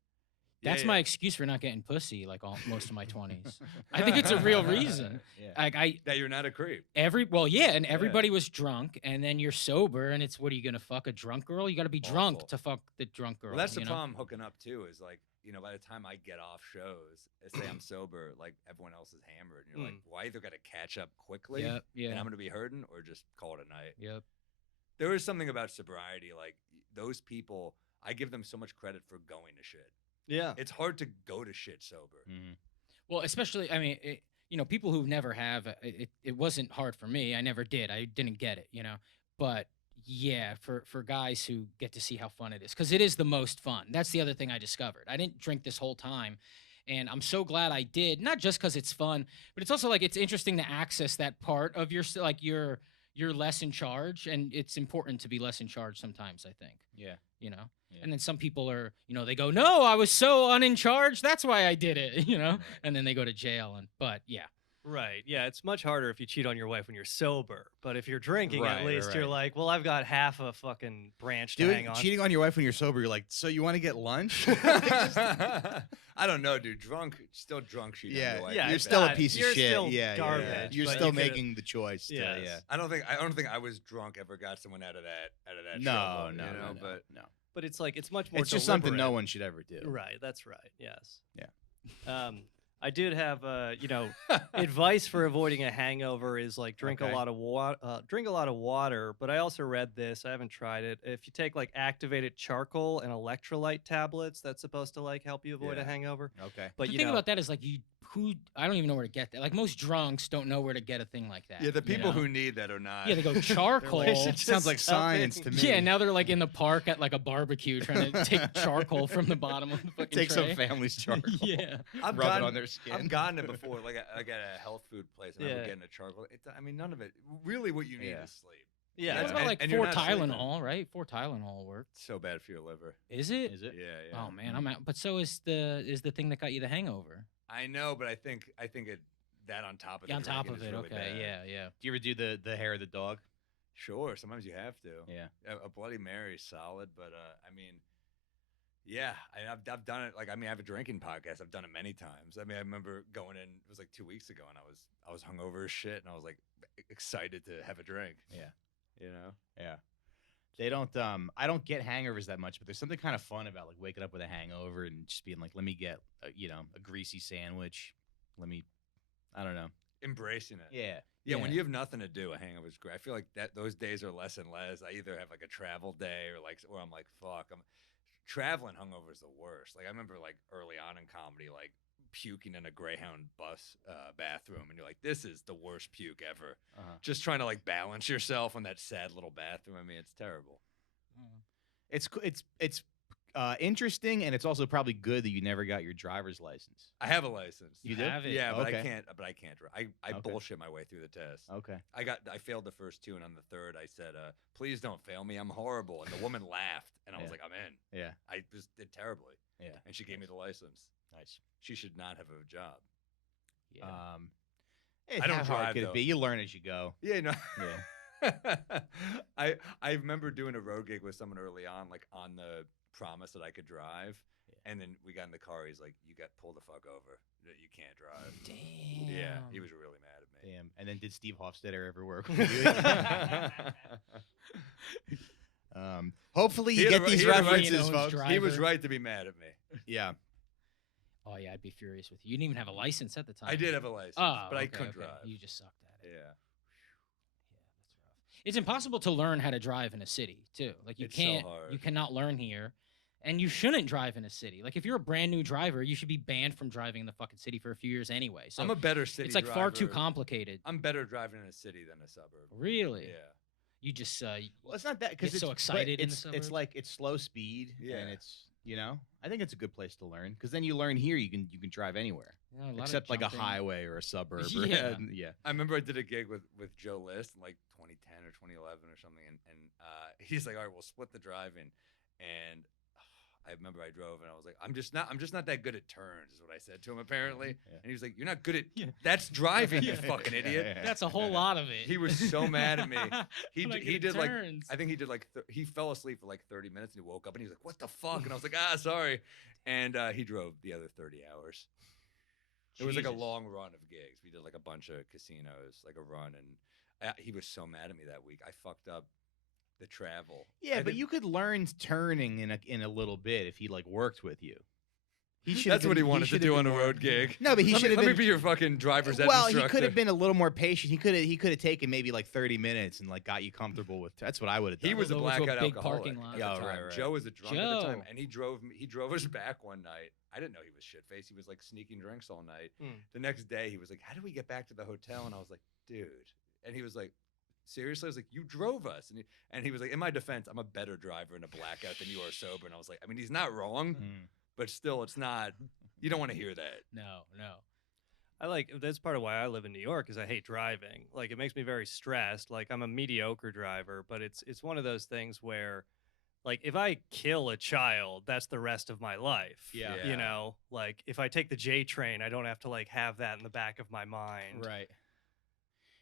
Yeah, That's yeah. my excuse for not getting pussy like most of my 20s. I think it's a real reason. Yeah. Like That you're not a creep. and everybody was drunk, and then you're sober, and it's what are you gonna fuck a drunk girl? You got to be drunk Awful. to fuck the drunk girl. Well, that's the you know? problem hooking up too. Is like by the time I get off shows, say I'm sober, like everyone else is hammered, and you're like, well, I either got to catch up quickly, Yep. and Yeah. I'm gonna be hurting, or just call it a night. Yep. There is something about sobriety, like those people. I give them so much credit for going to shit. Yeah. It's hard to go to shit sober. Mhm. Well, especially, I mean, people who never have, it wasn't hard for me. I never did. I didn't get it, But yeah, for guys who get to see how fun it is, because it is the most fun. That's the other thing I discovered. I didn't drink this whole time, and I'm so glad I did. Not just because it's fun, but it's also like it's interesting to access that part of your like you're less in charge, and it's important to be less in charge sometimes. I think. Yeah. Yeah. Yeah. And then some people are, they go, no, I was so unin charge. That's why I did it, Right. and then they go to jail. But yeah, Right. Yeah, it's much harder if you cheat on your wife when you're sober. But if you're drinking, at Right, least you're right. like, well, I've got half a fucking branch to hang on. Cheating on your wife when you're sober, you're like, so you want to get lunch? I don't know, dude. Still drunk cheating on your wife. Yeah, you're it's still a not- piece of you're shit. still Yeah, garbage, yeah. You're but still you could've- making the choice. Still, Yes. yeah. I don't think I was drunk ever got someone out of that No, trouble, no, you know, no, but no. But it's like, it's much more It's just something no deliberate. one should ever do. Right, that's right. Yes. Yeah. I did have advice for avoiding a hangover is like drink a Okay. lot of water, but I also read this, I haven't tried it. If you take like activated charcoal and electrolyte tablets, that's supposed to like help you avoid a Yeah. hangover. Okay. But The thing about that is like I don't even know where to get that. Like most drunks don't know where to get a thing like that. yeah, the you people know? who need that are not. Yeah, they go charcoal. They should Sounds like just stop science it. to me. Yeah, now they're like in the park at like a barbecue trying to take charcoal from the bottom of the fucking Take some tray. family's charcoal. Yeah. I've Rub it gotten on their skin. I've gotten it before, like at a health food place, and I'm Yeah. getting a charcoal. I mean, none of it. Really, what you need Yeah. is sleep. Yeah. That's Yeah. about And- like and you're 4 not sleeping. Tylenol, right? 4 Tylenol work. It's so bad for your liver. Is it? Is it? Yeah. Oh man, I'm out. But so is the thing that got you the hangover. I know, but I think that on top of Yeah, on the top drinking of is it. really Okay. bad. Yeah. Do you ever do the hair of the dog? Sure, sometimes you have to. Yeah. A Bloody Mary's solid, but I mean, yeah, I've done it. Like, I mean, I have a drinking podcast. I've done it many times. I mean, I remember going in. It was like 2 weeks ago, and I was hungover as shit, and I was like excited to have a drink. Yeah. You know. Yeah. They don't I don't get hangovers that much, but there's something kind of fun about like waking up with a hangover and just being like, let me get a greasy sandwich. I don't know. Embracing it. Yeah. Yeah, when Yeah. you have nothing to do, a hangover's great. I feel like those days are less and less. I either have like a travel day or I'm like, fuck, I'm traveling hungover is the worst. Like I remember like early on in comedy, like puking in a Greyhound bus bathroom, and you're like, this is the worst puke ever. Uh-huh. Just trying to like balance yourself on that sad little bathroom. I mean, it's terrible. It's interesting, and it's also probably good that you never got your driver's license. I have a license. You do? have it. Yeah, but Okay. I can't. But I can't drive. I Okay. bullshit my way through the test. Okay. I failed the first 2, and on the third, I said, "Please don't fail me. I'm horrible." And the woman laughed, and I was Yeah. like, "I'm in." Yeah. I just did terribly, Yeah. and she gave me the license. Nice. She should not have a job. Yeah. I don't how hard drive, could though. it be? You learn as you go. Yeah, no. Yeah. I remember doing a road gig with someone early on, like on the promise that I could drive, and then we got in the car. He's like, "You got pull the fuck over. You can't drive." Damn. Yeah, he was really mad at me. Damn. And then did Steve Hofstetter ever work with you? Hopefully you He had get a- these he had a right references, to know folks. his He was driver. right to be mad at me. Yeah. Oh yeah, I'd be furious with you. You didn't even have a license at the time. I did have a license, Oh, but I okay, couldn't okay. drive. You just sucked at it. Yeah. Yeah, that's rough. It's impossible to learn how to drive in a city too. Like you It's so can't, hard. you cannot learn here, and you shouldn't drive in a city. Like if you're a brand new driver, you should be banned from driving in the fucking city for a few years anyway. So I'm a better city it's like far too driver. complicated. I'm better driving in a city than a suburb. Really? Yeah. You just Well, it's not that because Get so but excited in the It's suburbs? like it's slow speed. Yeah. And it's I think it's a good place to learn because then you learn here. You can drive anywhere you know, a lot of except like a jumping. highway or a suburb. Yeah. Yeah. I remember I did a gig with Joe List in like 2010 or 2011 or something, and he's like, "All right, we'll split the driving," and I remember I drove and I was like, I'm just not that good at turns," is what I said to him apparently, Yeah. and he was like, "You're not good at Yeah. that's driving, you Yeah. fucking idiot." Yeah. That's a whole lot of it. He was so mad at me. He Like he it did like turns. I think he did like he fell asleep for like 30 minutes and he woke up and he was like, "What the fuck?" And I was like, sorry," and he drove the other 30 hours. It was like a Jesus. long run of gigs. We did like a bunch of casinos, like a run, and he was so mad at me that week. I fucked up the travel. Yeah, I but did- you could learn turning in a little bit if he like worked with you. He should. That's what he wanted to do on a road gig. No, but he Let should me, have let me been. be your fucking driver's ed Well, instructor. he could have been a little more patient. He could have taken maybe like 30 minutes and like got you comfortable with. That's what I would have done. He was a Pulled over to a blackout big alcoholic parking lot. at Yeah, the time. right, right. Joe was a drunk at the time, Joe. and he drove us back one night. I didn't know he was shit faced. He was like sneaking drinks all night. Mm. The next day, he was like, "How do we get back to the hotel?" And I was like, "Dude," and he was like, "Seriously?" I was like, "You drove us," and he was like, "In my defense, I'm a better driver in a blackout than you are sober." And I was like, "I mean, he's not wrong, Mm. but still, it's not. You don't want to hear that." No. That's part of why I live in New York is I hate driving. Like it makes me very stressed. Like I'm a mediocre driver, but it's one of those things where like if I kill a child, that's the rest of my life. Yeah. You know, like if I take the J train, I don't have to like have that in the back of my mind. Right.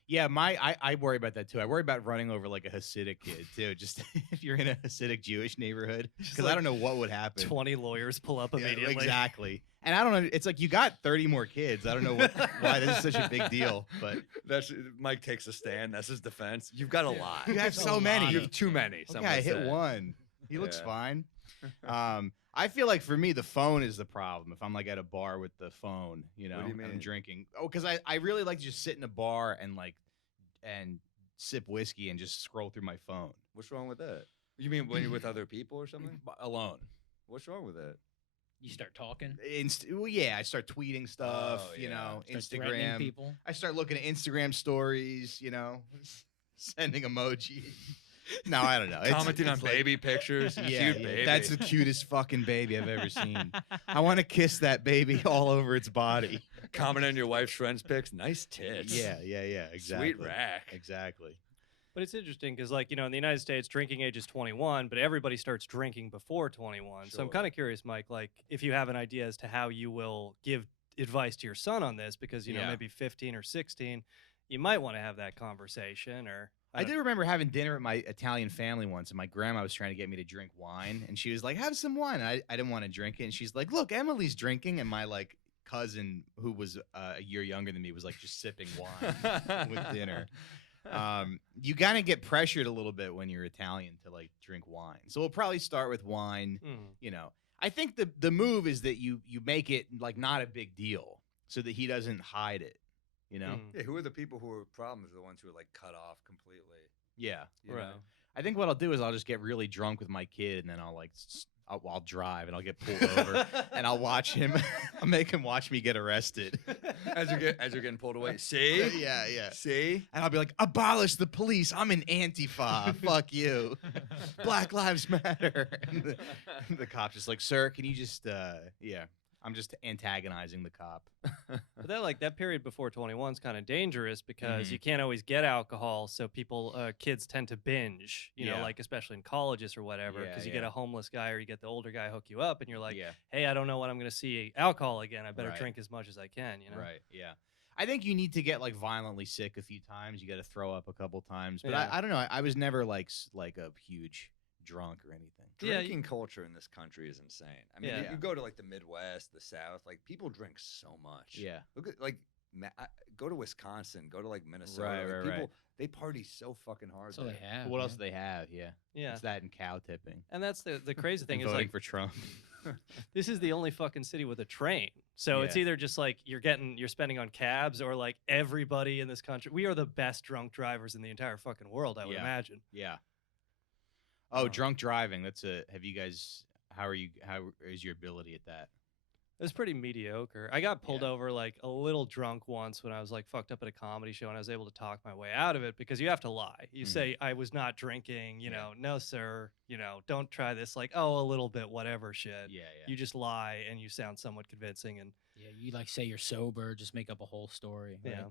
Yeah, I worry about that too. I worry about running over like a Hasidic kid too. Just if you're in a Hasidic Jewish neighborhood, because I don't know what would happen. 20 lawyers pull up Yeah, immediately. exactly. And I don't know. It's like you got 30 more kids. I don't know why this is such a big deal, but That's Mike takes a stand. That's his defense. You've got a lot. you have It's a so lot. many. You have too many. Okay, I hit one. He looks fine. I feel like for me, the phone is the problem. If I'm like at a bar with the phone, you know, What do you and I'm mean? drinking. Oh, because I really like to just sit in a bar and sip whiskey and just scroll through my phone What's wrong with that? You mean when you're with other people or something? alone. What's wrong with that? You start talking, Well, yeah, I start tweeting stuff, Oh, you yeah. know, start threatening Instagram. people. I start looking at Instagram stories, you know, sending emoji. No, I don't know. Commenting on it's like- baby pictures. Yeah, Cute baby. that's the cutest fucking baby I've ever seen. I want to kiss that baby all over its body. Comment on your wife's friends' pics. Nice tits. Yeah, exactly. Sweet rack. Exactly. But it's interesting because, like, you know, in the United States, drinking age is 21, but everybody starts drinking before 21. So I'm Sure. kind of curious, Mike, like, if you have an idea as to how you will give advice to your son on this, because, you know, Yeah. maybe 15 or 16, you might want to have that conversation. Or I don't- did remember having dinner at my Italian family once, and my grandma was trying to get me to drink wine, and she was like, "Have some wine." And I didn't want to drink it, and she's like, "Look, Emily's drinking," and my like cousin, who was a year younger than me, was like just sipping wine with dinner. You gotta get pressured a little bit when you're Italian to like drink wine. So we'll probably start with wine. Mhm. You know, I think the move is that you make it like not a big deal, so that he doesn't hide it. You know. Mhm. Yeah, who are the people who are problems? The ones who are like cut off completely. Yeah. You Right. know? I think what I'll do is I'll just get really drunk with my kid, and then I'll like I'll drive, and I'll get pulled over, and I'll watch him. I'll make him watch me get arrested. As you're getting pulled away. See? yeah. See? And I'll be like, "Abolish the police! I'm an Antifa. Fuck you. Black Lives Matter." And the cop's just like, "Sir, can you just yeah." I'm just antagonizing the cop. But that period before 21 is kind of dangerous because Mhm. you can't always get alcohol. So kids tend to binge, you know, Yeah. like especially in colleges or whatever, Yeah, because you get yeah. a homeless guy or you get the older guy hook you up and you're like, yeah. hey, I don't know when I'm going to see alcohol again. I better Right. drink as much as I can, you know? Right. Yeah. I think you need to get like violently sick a few times. You got to throw up a couple times. But Yeah. I don't know. I was never like a huge drunk or anything. Yeah, Drinking culture in this country is insane. I mean, Yeah. you go to like the Midwest, the South, like people drink so much. Yeah. Look at like go to Wisconsin, go to like Minnesota. Right, like, right, people right. they party so fucking hard. So they there. have. What yeah. else do they have? Yeah. Yeah. It's that and cow tipping. And that's the crazy thing And is voting like, for Trump. this is the only fucking city with a train. So it's Yeah. either just like you're spending on cabs or like everybody in this country. We are the best drunk drivers in the entire fucking world, I would Yeah. imagine. Yeah. Oh, Oh. drunk driving. Have you guys? How is your ability at that? It was pretty mediocre. I got pulled Yeah. over like a little drunk once when I was like fucked up at a comedy show and I was able to talk my way out of it because you have to lie. You Mhm. say, I was not drinking, you Yeah. know, no, sir, you know, don't try this, like, oh, a little bit, whatever shit. Yeah. You just lie and you sound somewhat convincing. And Yeah, you like say you're sober, just make up a whole story. right? yeah.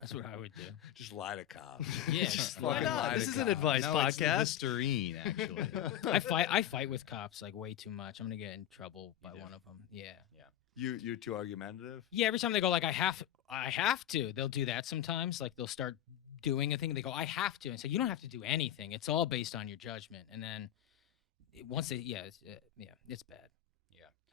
That's what I would do. Just lie to cops. Yeah, Just just Why fucking not? lie to This is an cops. advice No, it's the podcast. Listerine, actually. I fight with cops like way too much. I'm gonna get in trouble by do? one of them. Yeah. You're too argumentative. Yeah, every time they go like I have to, they'll do that sometimes. Like they'll start doing a thing, they go, I have to, and say, you don't have to do anything. It's all based on your judgment. And then once they it's bad.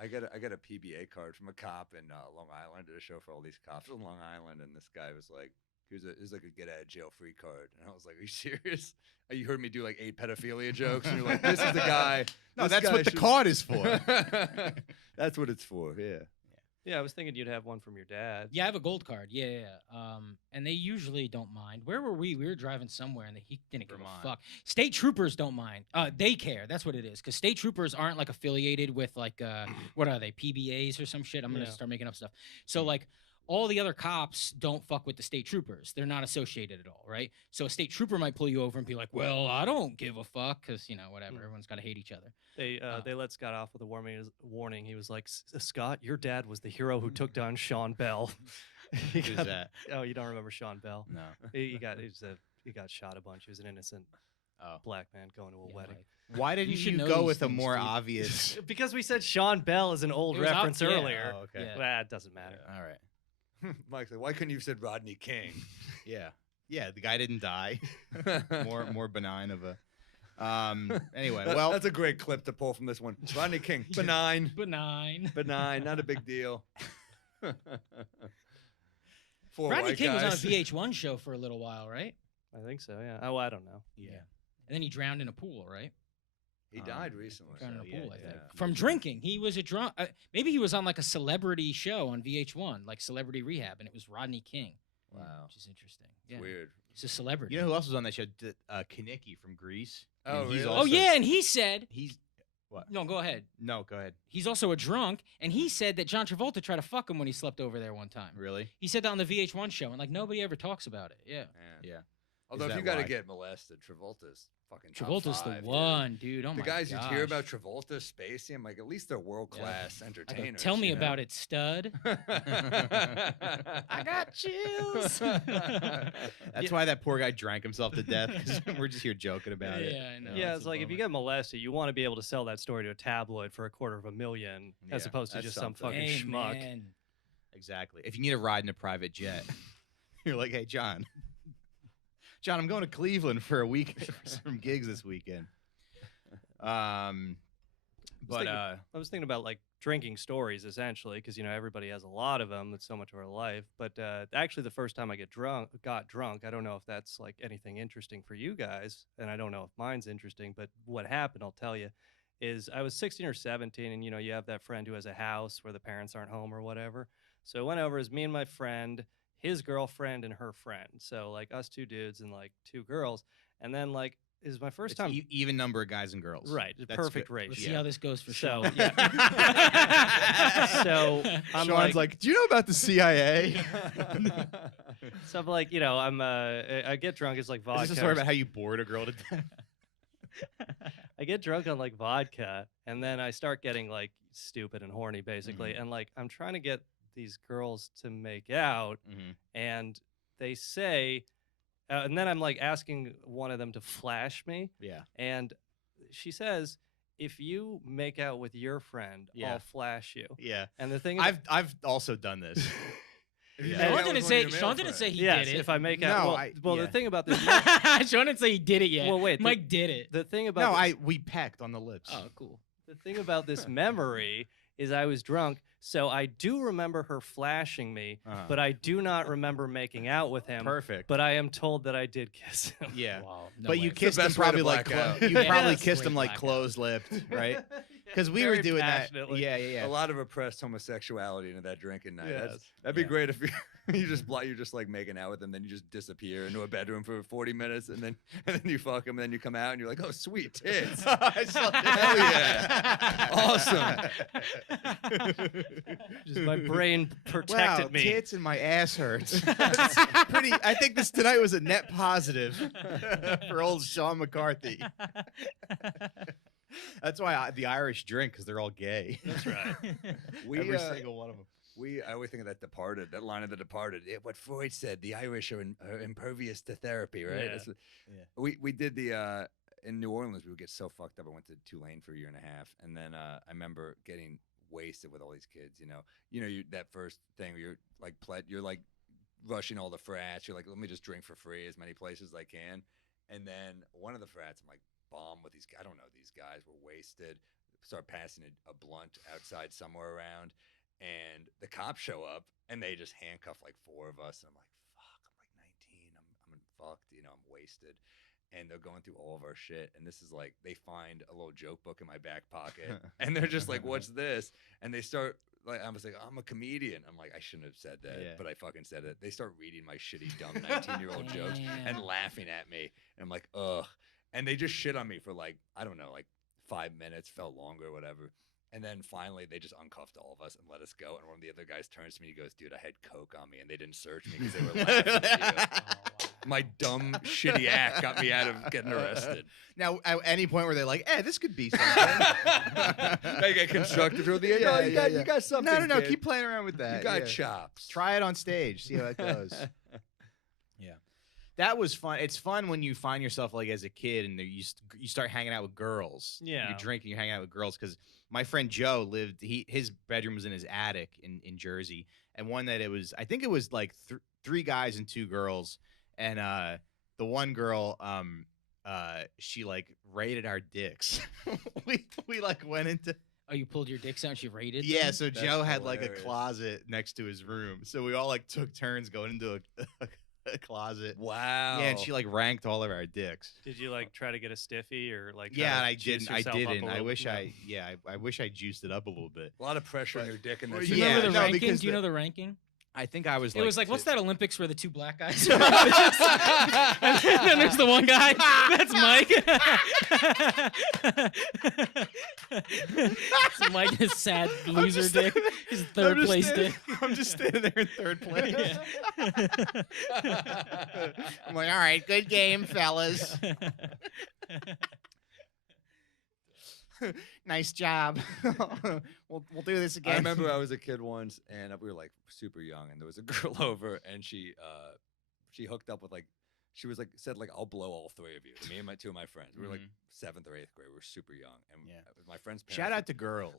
I got a PBA card from a cop in Long Island. Did a show for all these cops in Long Island, and this guy was like, "Here's like a get out of jail free card." And I was like, "Are you serious? You heard me do like 8 pedophilia jokes, and you're like, this is the guy." No, this that's guy what the should-" card is for. That's what it's for. Yeah. Yeah, I was thinking you'd have one from your dad. Yeah, I have a gold card. Yeah. And they usually don't mind. Where were we? We were driving somewhere, and he didn't give Vermont. a fuck. State troopers don't mind. They care. That's what it is. Because state troopers aren't like affiliated with like what are they? PBAs or some shit. I'm gonna Yeah. start making up stuff. So like all the other cops don't fuck with the state troopers. They're not associated at all, right? So a state trooper might pull you over and be like, "Well, I don't give a fuck," because whatever. Everyone's got to hate each other. They let Scott off with a warning. He was like, Scott, your dad was the hero who took down Sean Bell. He Who's got- that? Oh, you don't remember Sean Bell? No. He got shot a bunch. He was an innocent black man going to a Yeah, wedding. right. Why didn't should you know go these with a things, more dude. obvious? Because we said Sean Bell is an old It was reference yeah. earlier. Oh, okay. Yeah. Well, it doesn't matter. All right. Mike's like, why couldn't you have said Rodney King? Yeah. Yeah. The guy didn't die. More benign of a. Anyway, That- well, that's a great clip to pull from this one. Rodney King, benign, Benign. benign, not a big deal. Four Rodney white King was on a guys. VH1 show for a little while, right? I think so. Yeah. Oh, I don't know. yeah. And then he drowned in a pool, right? He died recently. Drowned in a yeah, pool, I yeah. think. From drinking. He was a drunk. Maybe he was on like a celebrity show on VH1, like Celebrity Rehab, and it was Rodney King. Wow. Which is interesting. It's Yeah. weird. He's a celebrity. You know who else was on that show? Kaneki from Greece. Oh, And he's really? Oh, also- yeah. And he said, He's what? no, go ahead. No, go ahead. He's also a drunk, and he said that John Travolta tried to fuck him when he slept over there one time. Really? He said that on the VH1 show, and like nobody ever talks about it. Yeah. Yeah. Although Is if you that got to why? get molested, Travolta's fucking top Travolta's five, the dude. one, dude. Oh The my guys gosh. you hear about Travolta, Spacey, I'm like, at least they're world class I go, entertainers. tell me you know? about it, stud. I got chills. That's why that poor guy drank himself to death. 'Cause we're just here joking about it. Yeah, I know. Yeah, it's it's a like if you bummer. get molested, you want to be able to sell that story to a tabloid for $250,000 as Yeah, opposed to that's just some something. fucking schmuck. Amen. Exactly. If you need a ride in a private jet, you're like, hey, John, I'm going to Cleveland for a week for some gigs this weekend. But I was thinking about like drinking stories essentially because everybody has a lot of them. That's so much of our life. But actually, the first time I got drunk, I don't know if that's like anything interesting for you guys, and I don't know if mine's interesting. But what happened, I'll tell you, is I was 16 or 17, and you have that friend who has a house where the parents aren't home or whatever. So it went over as me and my friend, his girlfriend, and her friend. So like us two dudes and like two girls, and then like. Is my first it's time even number of guys and girls. right? That's Perfect good. ratio. Let's see how this goes for So Sean. yeah. So I'm Sean's like, do you know about the CIA? So I'm like, I get drunk. It's like vodka. Is this a story about how you bored a girl to death? I get drunk on like vodka, and then I start getting like stupid and horny, basically. And like I'm trying to get these girls to make out, and they say, and then I'm like asking one of them to flash me, Yeah. and she says, if you make out with your friend, Yeah. I'll flash you. Yeah. And the thing is, I've also done this. If you Yeah. make Sean out didn't with one say. of your Sean male didn't say friends. he yes, did it. if I make out, No, well, yeah. the thing about this, Sean didn't say he did it yet. Well, wait, Mike did it. the thing No, about this- we pecked on the lips. Oh, cool. the thing about this memory is I was drunk, so I do remember her flashing me, Uh-huh. but I do not remember making out with him. Perfect. But I am told that I did kiss him. Yeah. Wow. No But way. you the kissed him best way to probably like black out. you Yeah, probably that's kissed the him way like black out. closed-lipped, right? Because we Very were doing that. passionately. Yeah. A lot of repressed homosexuality into that drinking night. Yes. That'd be Yeah. great if you're just like making out with them, then you just disappear into a bedroom for 40 minutes, and then you fuck them, and then you come out and you're like, oh, sweet tits. I saw Hell yeah. Awesome. Just my brain protected Wow, me. tits and my ass hurts. That's pretty. I think this tonight was a net positive for old Sean McCarthy. That's why the Irish drink, because they're all gay. That's right. Every single one of them. I always think of that line of The Departed. What Freud said, the Irish are impervious to therapy, right? Yeah. That's what- Yeah. We did the in New Orleans. We would get so fucked up. I went to Tulane for a year and a half, and then I remember getting wasted with all these kids. You that first thing where you're like you're like rushing all the frats. You're like, let me just drink for free as many places as I can. And then one of the frats, I'm like, bomb with these. I don't know these guys. Were wasted. Start passing a blunt outside somewhere around. And the cops show up and they just handcuff like four of us. And I'm like, fuck, I'm like 19. I'm fucked, I'm wasted. And they're going through all of our shit. And this is like, they find a little joke book in my back pocket. And they're just like, what's this? And they start, I was like, I'm a comedian. I'm like, I shouldn't have said that, Yeah. but I fucking said it. They start reading my shitty, dumb 19-year-old jokes and Damn. laughing at me. And I'm like, ugh. And they just shit on me for like, I don't know, like 5 minutes, felt longer, whatever. And then finally, they just uncuffed all of us and let us go. And one of the other guys turns to me and he goes, dude, I had coke on me and they didn't search me because they were laughing at you. My dumb, shitty act got me out of getting arrested. Now, at any point where they're like, this could be something. They get constructive toward the end. Yeah, No, you yeah. got something. No, kid. keep playing around with that. You got yeah. chops. Try it on stage. See how it goes. Yeah. That was fun. It's fun when you find yourself like as a kid and you start hanging out with girls. Yeah. You're drinking, you're hanging out with girls. Because my friend Joe his bedroom was in his attic in Jersey. And one night I think it was like 3 guys and 2 girls. And the one girl, she like rated our dicks. we like went into. Oh, you pulled your dicks out and she rated? Yeah, them? so That's Joe had like a hilarious. closet next to his room. So we all like took turns going into a closet. Wow. Yeah, and she like ranked all of our dicks. Did you like try to get a stiffy or like? try Yeah, to and I juice didn't. I yourself up a didn't. I little? wish No. I wish I juiced it up a little bit. A lot of pressure on your dick in Well, this. Do you Yeah, remember the no, ranking? because Do you know the ranking? I think I was It like. was like, what's two- that Olympics where the 2 black guys are and then there's the one guy. That's Mike. So Mike is sad loser dick. He's a third place dick. I'm just standing there in third place. Yeah. I'm like, all right, good game, fellas. Nice job. we'll do this again. I remember I was a kid once, and we were like super young, and there was a girl over, and she hooked up with like, she was like said like, I'll blow all 3 of you. Me and 2 of my friends. We were like 7th or 8th grade. We were super young, and my friend's parents. Shout out to girls.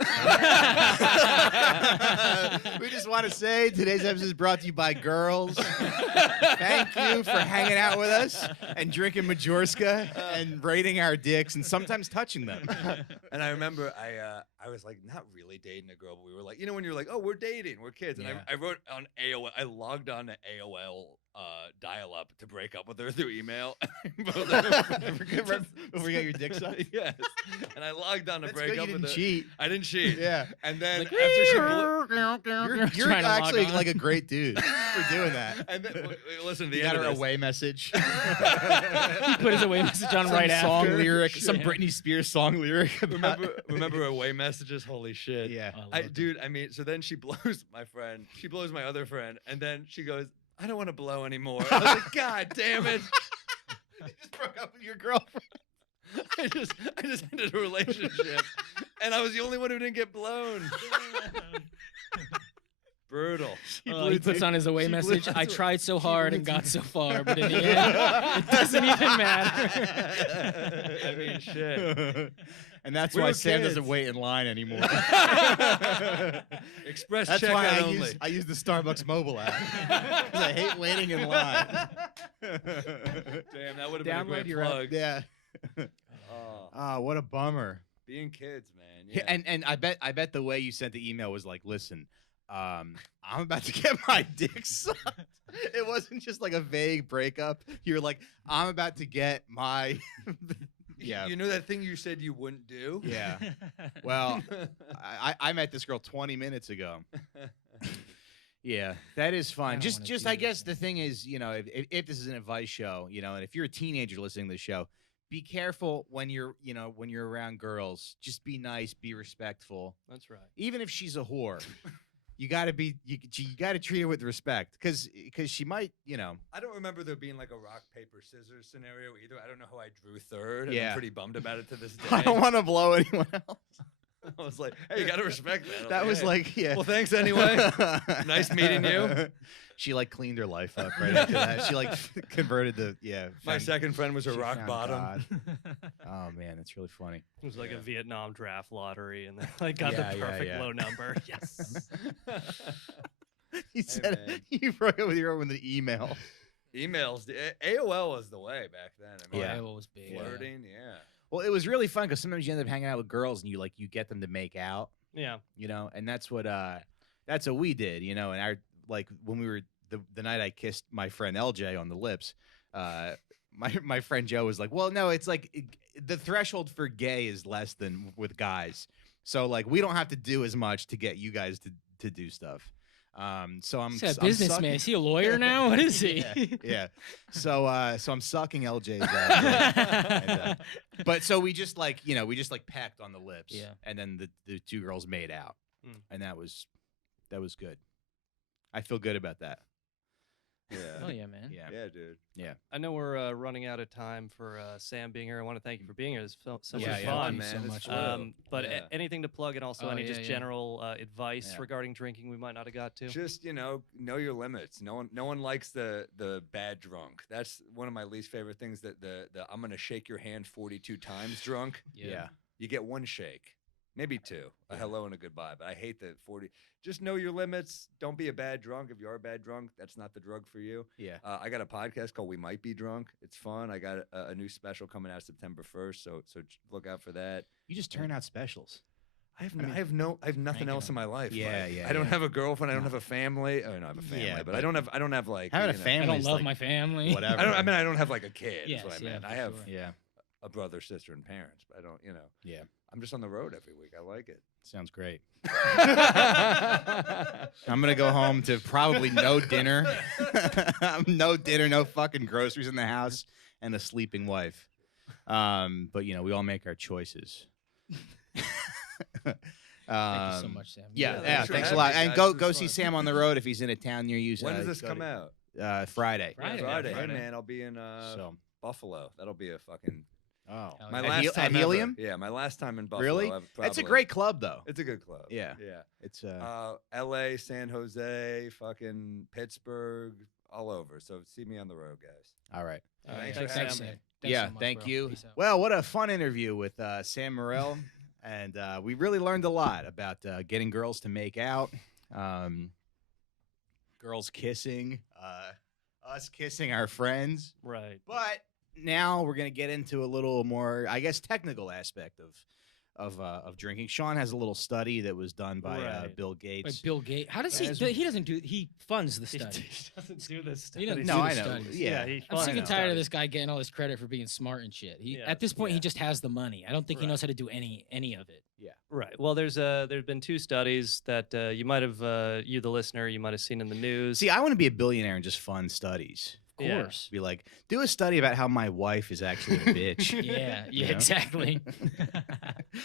We just want to say today's episode is brought to you by girls. Thank you for hanging out with us and drinking Majorska and rating our dicks and sometimes touching them. And I remember I was like not really dating a girl, but we were like, you know, when you're like, oh, we're dating, we're kids. And Yeah. I wrote on AOL, I logged on to AOL dial up to break up with her through email. Before you got your dick sucked? Yes. And I logged on to That's break good up you with didn't her. cheat. I didn't cheat. Yeah. And then Like, after she blew, You're Trying to log actually on. like a great dude for doing that. and then listen, the You end got of her this. away message. He put his away message on Some right song after. lyric, some Yeah. Britney Spears song lyric. About Remember away messages? Holy shit. Yeah. Oh, I love it. Dude, I mean, so then she blows my friend. She blows my other friend, and then she goes, "I don't want to blow anymore." I was like, "God damn it!" You just broke up with your girlfriend. I just ended a relationship, and I was the only one who didn't get blown. Brutal. He puts on his away she blew- message. that's I what- tried so she hard blew and to- got so far, but in the end, it doesn't even matter. I mean, shit. And that's We why were Sam kids. doesn't wait in line anymore. Express That's checkout why only. I use the Starbucks mobile app. 'Cause I hate waiting in line. Damn, that would have been a Download great your app. plug. Yeah. Oh, Ah, what a bummer. being kids, man. Yeah, Yeah. and I bet the way you sent the email was like, listen, I'm about to get my dick sucked. It wasn't just like a vague breakup. You were like, I'm about to get my yeah. You know that thing you said you wouldn't do? Yeah. Well, I met this girl 20 minutes ago. Yeah, that is I fun. don't Just wanna just do I this guess the thing. thing is, you know, if this is an advice show, you know, and if you're a teenager listening to the show, be careful when you're around girls. Just be nice, be respectful. That's right. Even if she's a whore, you got to be you got to treat her with respect cuz she might, you know. I don't remember there being like a rock, paper, scissors scenario either. I don't know how I drew third. And Yeah. I'm pretty bummed about it to this day. I don't want to blow anyone else. I was like, hey, you got to respect that. That was okay. like, yeah. Well, thanks anyway. Nice meeting you. She like cleaned her life up right after that. She like converted the My found- second friend was her she rock found bottom. God. Oh man, that's really funny. It was like Yeah. a Vietnam draft lottery, and they like got Yeah, the yeah, perfect yeah. low number. Yes. You said man. you broke up with your with an email. Emails. AOL was the way back then. I mean, Yeah. Iowa was big. flirting. Yeah. Well, it was really fun because sometimes you end up hanging out with girls and you get them to make out, Yeah. you know, and that's what we did, you know, and our like when we were the night I kissed my friend LJ on the lips, my friend Joe was like, well, no, it's like the threshold for gay is less than with guys, so like we don't have to do as much to get you guys to do stuff. So I'm He's a I'm businessman. sucking- Is he a lawyer now? What is he? yeah. So I'm sucking LJ's ass. And, but so we just like pecked on the lips. Yeah. And then the 2 girls made out. Mm. And that was good. I feel good about that. Yeah. Oh yeah, man. Yeah. Yeah, dude. I know we're running out of time for Sam being here. I want to thank you for being here. It's so Yeah, much yeah. fun. Thank you so man. much, It's man. real. But Yeah. anything to plug, and also Oh, any yeah, just yeah. general advice Yeah. regarding drinking we might not have got to. Just know your limits. No one likes the bad drunk. That's one of my least favorite things. That the I'm gonna shake your hand 42 times drunk. Yeah. You get one shake, maybe two, a Yeah. hello and a goodbye. But I hate the 40. Just know your limits. Don't be a bad drunk. If you are a bad drunk, that's not the drug for you. Yeah. I got a podcast called We Might Be Drunk. It's fun. I got a new special coming out September 1st, so look out for that. You just turn out specials. I have nothing Cranking else in my life. Yeah, Mike. yeah, I don't yeah. have a girlfriend. I don't No. have a family. Oh, no, I have a family, Yeah, but I don't have like Having a you know, I family don't is love like my family. whatever. I don't have like a kid. Yes, is what I yeah, meant. for I have sure. Yeah. a brother, sister, and parents, but I don't. Yeah. I'm just on the road every week. I like it. Sounds great. I'm gonna go home to probably no dinner, no dinner, no fucking groceries in the house, and a sleeping wife. But we all make our choices. Thank you so much, Sam. Yeah, Yeah, yeah. thanks for Thanks a having lot, me, and guys. go This was see fun. Sam on the road if he's in a town near you. When does this go come to- out? Friday. Friday. Friday. Hey Friday. man, I'll be in So, Buffalo. That'll be a fucking oh, Hell my yeah. last At time ever. Helium? Yeah, my last time in Buffalo. Really? I've It's a probably- great club, though. It's a good club. Yeah. Yeah. It's L.A., San Jose, fucking Pittsburgh, all over. So see me on the road, guys. all right. All right, Thanks, thanks, Sam. Sam. Thanks Yeah, so much, thank bro. you. Peace out. Well, what a fun interview with Sam Morril, and we really learned a lot about getting girls to make out, girls kissing, us kissing our friends. Right. But now we're gonna get into a little more, I guess, technical aspect of drinking. Sean has a little study that was done by Right. Bill By Gates. Bill Gates. How does he? As- He doesn't do. He funds the He study. doesn't do this stuff. He doesn't No, do I the know. studies. Yeah, he I'm funds sick and it. tired of this guy getting all this credit for being smart and shit. Yeah, At this point, yeah. he just has the money. I don't think he Right. knows how to do any of it. Right. Well, there's been two studies that you might have you the listener you might have seen in the news. See, I want to be a billionaire and just fund studies. Of Yeah. course. Be like, do a study about how my wife is actually a bitch. Yeah. You Yeah. know? Exactly.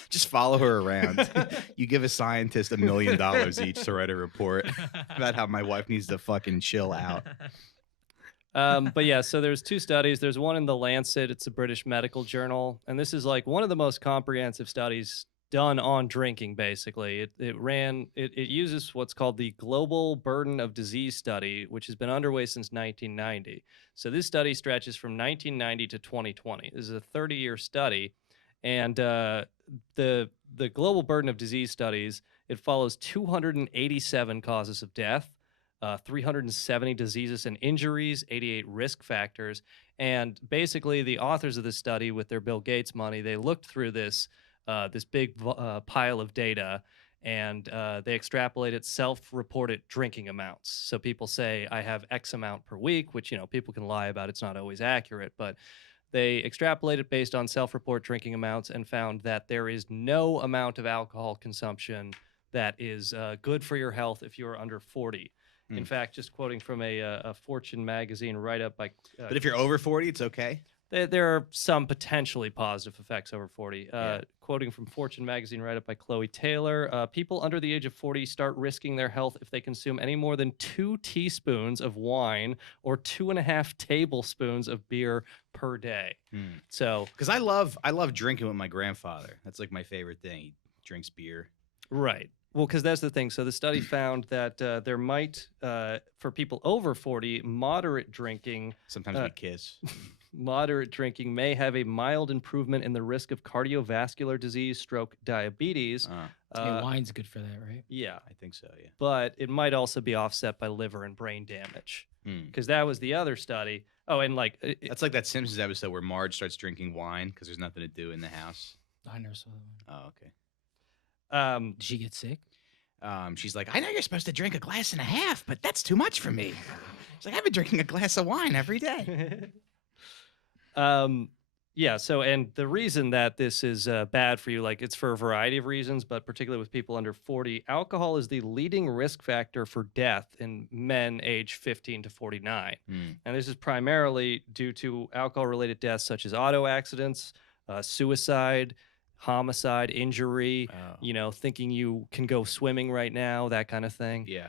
Just follow her around. You give a scientist $1 million each to write a report about how my wife needs to fucking chill out. But yeah, so there's two studies. There's one in the Lancet. It's a British medical journal, and this is like one of the most comprehensive studies done on drinking. Basically, it uses what's called the Global Burden of Disease Study, which has been underway since 1990. So this study stretches from 1990 to 2020. This is a 30-year study, and the Global Burden of Disease studies, it follows 287 causes of death. 370 diseases and injuries, 88 risk factors. And basically, the authors of this study, with their Bill Gates money, they looked through this big pile of data, and they extrapolated self-reported drinking amounts. So people say, I have X amount per week, which, people can lie about. It's not always accurate, but they extrapolated based on self-report drinking amounts and found that there is no amount of alcohol consumption that is good for your health if you're under 40. In fact, just quoting from a Fortune magazine write-up by... But if you're over 40, it's okay. there are some potentially positive effects over 40. Yeah. Quoting from Fortune magazine write-up by Chloe Taylor, people under the age of 40 start risking their health if they consume any more than 2 teaspoons of wine or 2.5 tablespoons of beer per day. So, Because I love drinking with my grandfather. That's like my favorite thing. He drinks beer. right. Well, because that's the thing. So the study found that there might, for people over 40, moderate drinking Sometimes we kiss. Moderate drinking may have a mild improvement in the risk of cardiovascular disease, stroke, diabetes. Hey, wine's good for that, right? Yeah, I think so, yeah. but it might also be offset by liver and brain damage, Hmm. because that was the other study. Oh, and like, That's like that Simpsons episode where Marge starts drinking wine because there's nothing to do in the house. I never saw that one. Oh, okay. Did she get sick? She's like, I know you're supposed to drink 1.5 glasses, but that's too much for me. She's like, I've been drinking a glass of wine every day. Yeah. So, and the reason that this is bad for you, like, it's for a variety of reasons, but particularly with people under 40, alcohol is the leading risk factor for death in men age 15 to 49. And this is primarily due to alcohol-related deaths such as auto accidents, suicide, homicide, injury, Oh. thinking you can go swimming right now, that kind of thing. Yeah.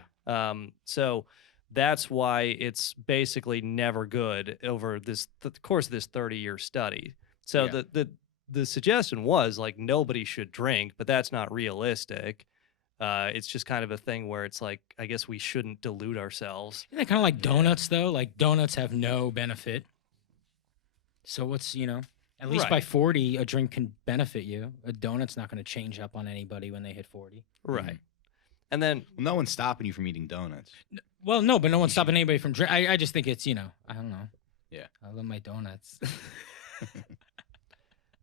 So that's why it's basically never good over the course of this 30-year study. So Yeah. the suggestion was like nobody should drink, but that's not realistic. It's just kind of a thing where it's like, I guess we shouldn't delude ourselves. Isn't that kind of like donuts though? Like donuts have no benefit. So what's, at least by Right. 40, a drink can benefit you. A donut's not going to change up on anybody when they hit 40. Right. And then Well, no one's stopping you from eating donuts. Well, no, but no one's stopping anybody from drink. I just think it's, I don't know. Yeah. I love my donuts.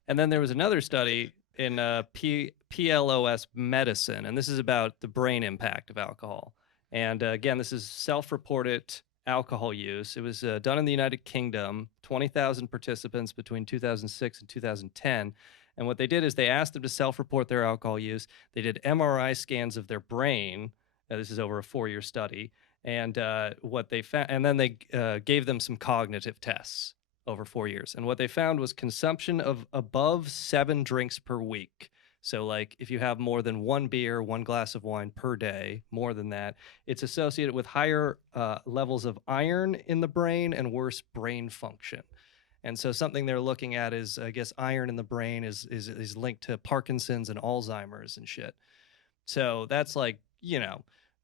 And then there was another study in PLOS medicine, and this is about the brain impact of alcohol. And again, this is self-reported alcohol use. It was done in the United Kingdom, 20,000 participants between 2006 and 2010. And what they did is they asked them to self-report their alcohol use. They did MRI scans of their brain. This is over a 4-year study. And what they found, and then they gave them some cognitive tests over 4 years. And what they found was consumption of above 7 drinks per week. So like if you have more than 1 beer, 1 glass of wine per day, more than that, it's associated with higher levels of iron in the brain and worse brain function. And so something they're looking at is, I guess, iron in the brain is linked to Parkinson's and Alzheimer's and shit. So that's like,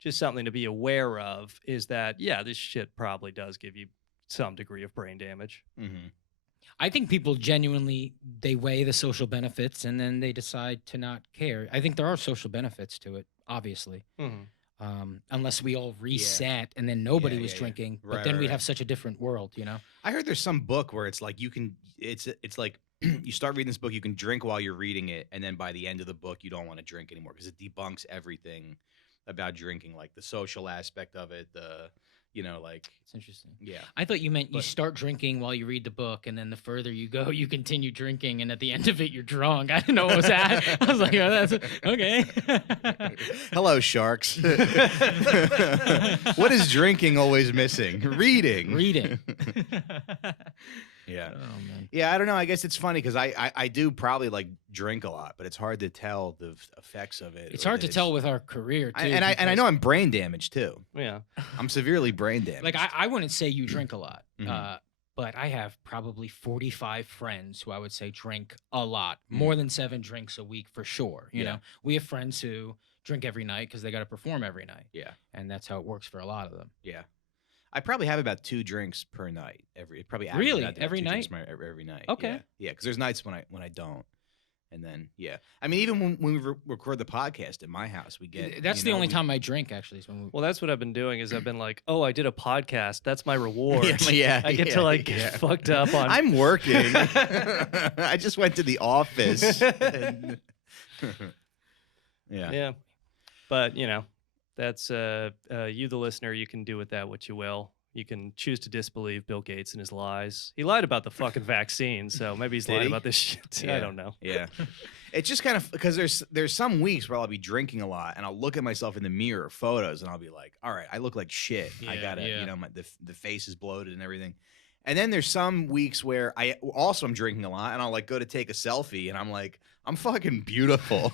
just something to be aware of is that, yeah, this shit probably does give you some degree of brain damage. Mm-hmm. I think people genuinely, they weigh the social benefits and then they decide to not care. I think there are social benefits to it, obviously. Mm-hmm. Unless we all reset and then nobody was Yeah. drinking, but Right, then right, we'd right. have such a different world, I heard there's some book where it's like it's like you start reading this book, you can drink while you're reading it, and then by the end of the book, you don't want to drink anymore because it debunks everything about drinking, like the social aspect of it, like It's interesting. yeah. I thought you meant you But- start drinking while you read the book, and then the further you go, you continue drinking, and at the end of it, you're drunk. I didn't know what was that. I was like, oh, that's okay. Hello, sharks. What is drinking always missing? Reading. Reading. Yeah. Oh man. Yeah, I don't know. I guess it's funny because I do probably like drink a lot, but it's hard to tell the effects of it. It's or hard to that tell with our career too. and I because, know I'm brain damaged too. Yeah. I'm severely brain damaged. like I wouldn't say you drink a lot, Mhm. but I have probably 45 friends who I would say drink a lot, more than 7 drinks a week for sure. You Yeah. know, we have friends who drink every night because they got to perform every night, yeah, and that's how it works for a lot of them. yeah. I probably have about 2 drinks per night. Probably Really? averages out to about Every 2 drinks night? every night. Okay. Yeah, because there's nights when I don't, and then yeah. I mean, even when we record the podcast at my house, we get That's the only time I drink actually. Is when we, Well, that's what I've been doing is I've been like, oh, I did a podcast. That's my reward. Yeah, I get to like get fucked up on. I'm working. I just went to the office. and- yeah. Yeah. But, that's you, the listener. You can do with that what you will. You can choose to disbelieve Bill Gates and his lies. He lied about the fucking vaccine, so maybe he's Did lying he? about this shit. I Yeah. don't know. Yeah. It's just kind of because there's some weeks where I'll be drinking a lot and I'll look at myself in the mirror photos and I'll be like, all right, I look like shit. I Yeah, gotta, yeah. the face is bloated and everything. And then there's some weeks where I also am drinking a lot and I'll like go to take a selfie and I'm like, I'm fucking beautiful.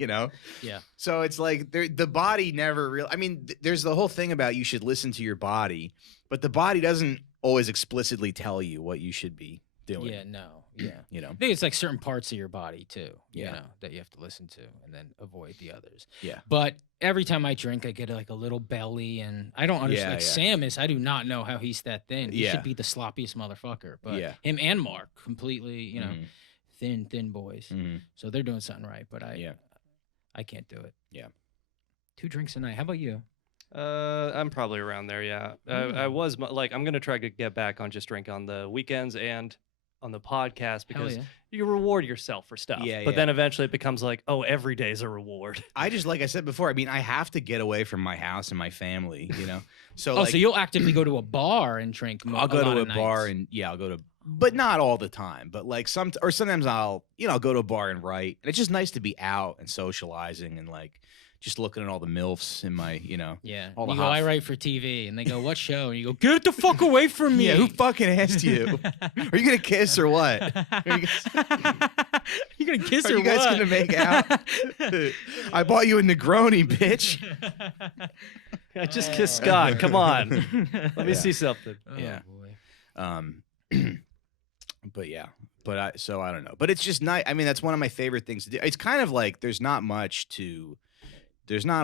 Yeah. So it's like the body never really. I mean, there's the whole thing about you should listen to your body, but the body doesn't always explicitly tell you what you should be doing. Yeah, no, yeah. You know. I think it's like certain parts of your body too, Yeah. that you have to listen to and then avoid the others. Yeah. But every time I drink, I get like a little belly, and I don't understand. Yeah, Like yeah. Sam is, I do not know how he's that thin. He Yeah. should be the sloppiest motherfucker. But Yeah. him and Mark, completely, Mhm. thin boys. Mhm. So they're doing something right. But Yeah. I can't do it. Yeah. 2 drinks a night. How about you? I'm probably around there. Yeah. I was like, I'm gonna try to get back on just drink on the weekends and on the podcast Hell because yeah. you reward yourself for stuff. Yeah, But yeah. then eventually it becomes like, oh, every day is a reward. I just like I said before. I mean, I have to get away from my house and my family. So Oh, like, so you'll actively go to a bar and drink more. I'll go to a lot of bar nights. and I'll go to, but not all the time. But like sometimes I'll go to a bar and write. And it's just nice to be out and socializing and like just looking at all the milfs in my Yeah. all the You go, hot I write for TV. And they go, what show? And you go, get the fuck away from me. Yeah, who fucking asked you? Are you gonna kiss or what? Are You gonna kiss Are or you guys what? gonna make out? I bought you a Negroni, bitch. I just kissed Scott. Come on. Let me see something. Yeah. Oh, boy. But yeah, I don't know. But it's just nice. I mean, that's one of my favorite things to do. It's kind of like there's not a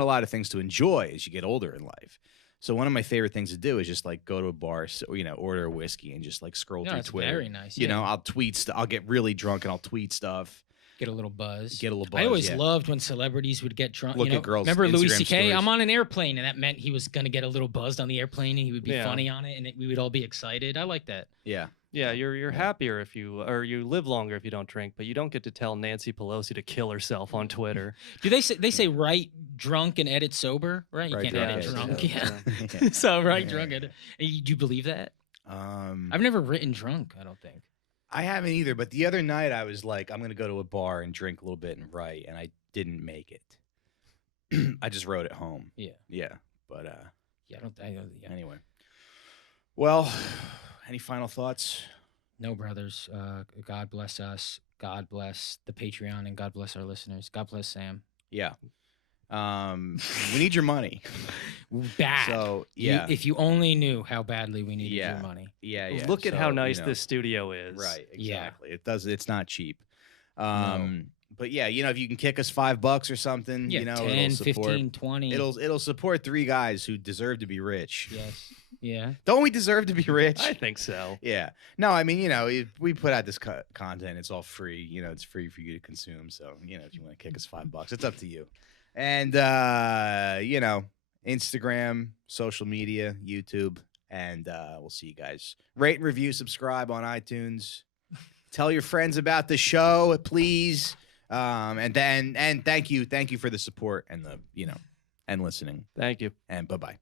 lot of things to enjoy as you get older in life. So one of my favorite things to do is just like go to a bar, order a whiskey and just like scroll through It's Twitter. very nice. You know, I'll tweet. I'll get really drunk and I'll tweet stuff. Get a little buzz. I always loved when celebrities would get drunk. Look at girls' Remember Louis Instagram C.K.? stories. I'm on an airplane, and that meant he was gonna get a little buzzed on the airplane, and he would be Yeah. funny on it, and we would all be excited. I like that. Yeah. Yeah, you're happier if you live longer if you don't drink, but you don't get to tell Nancy Pelosi to kill herself on Twitter. Do they say write drunk and edit sober? Right? You Write can't drunk, edit edit drunk. sober. Yeah. So write Yeah. drunk. Edit. Do you believe that? Um, I've never written drunk. I don't think. I haven't either. But the other night I was like, I'm gonna go to a bar and drink a little bit and write, and I didn't make it. I just wrote at home. Yeah. Yeah. But Yeah. Yeah. anyway. Well, any final thoughts? No, brothers. God bless us. God bless the Patreon, and God bless our listeners. God bless Sam. Yeah. We need your money. Bad. So You- yeah. if you only knew how badly we needed Yeah. your money. Yeah. Look at how So, nice this studio is. Right. Yeah. Exactly. It's not cheap. But yeah, if you can kick us $5 or something, Yeah, it'll 10, support, 15, 20. it'll support three guys who deserve to be rich. Yes. Yeah. Don't we deserve to be rich? I think so. Yeah. No, I mean, we put out this content. It's all free. It's free for you to consume. So, if you want to kick us $5, it's up to you. And, Instagram, social media, YouTube, and we'll see you guys. Rate and review, subscribe on iTunes. Tell your friends about the show, please. And thank you for the support and and listening. Thank you. And bye-bye.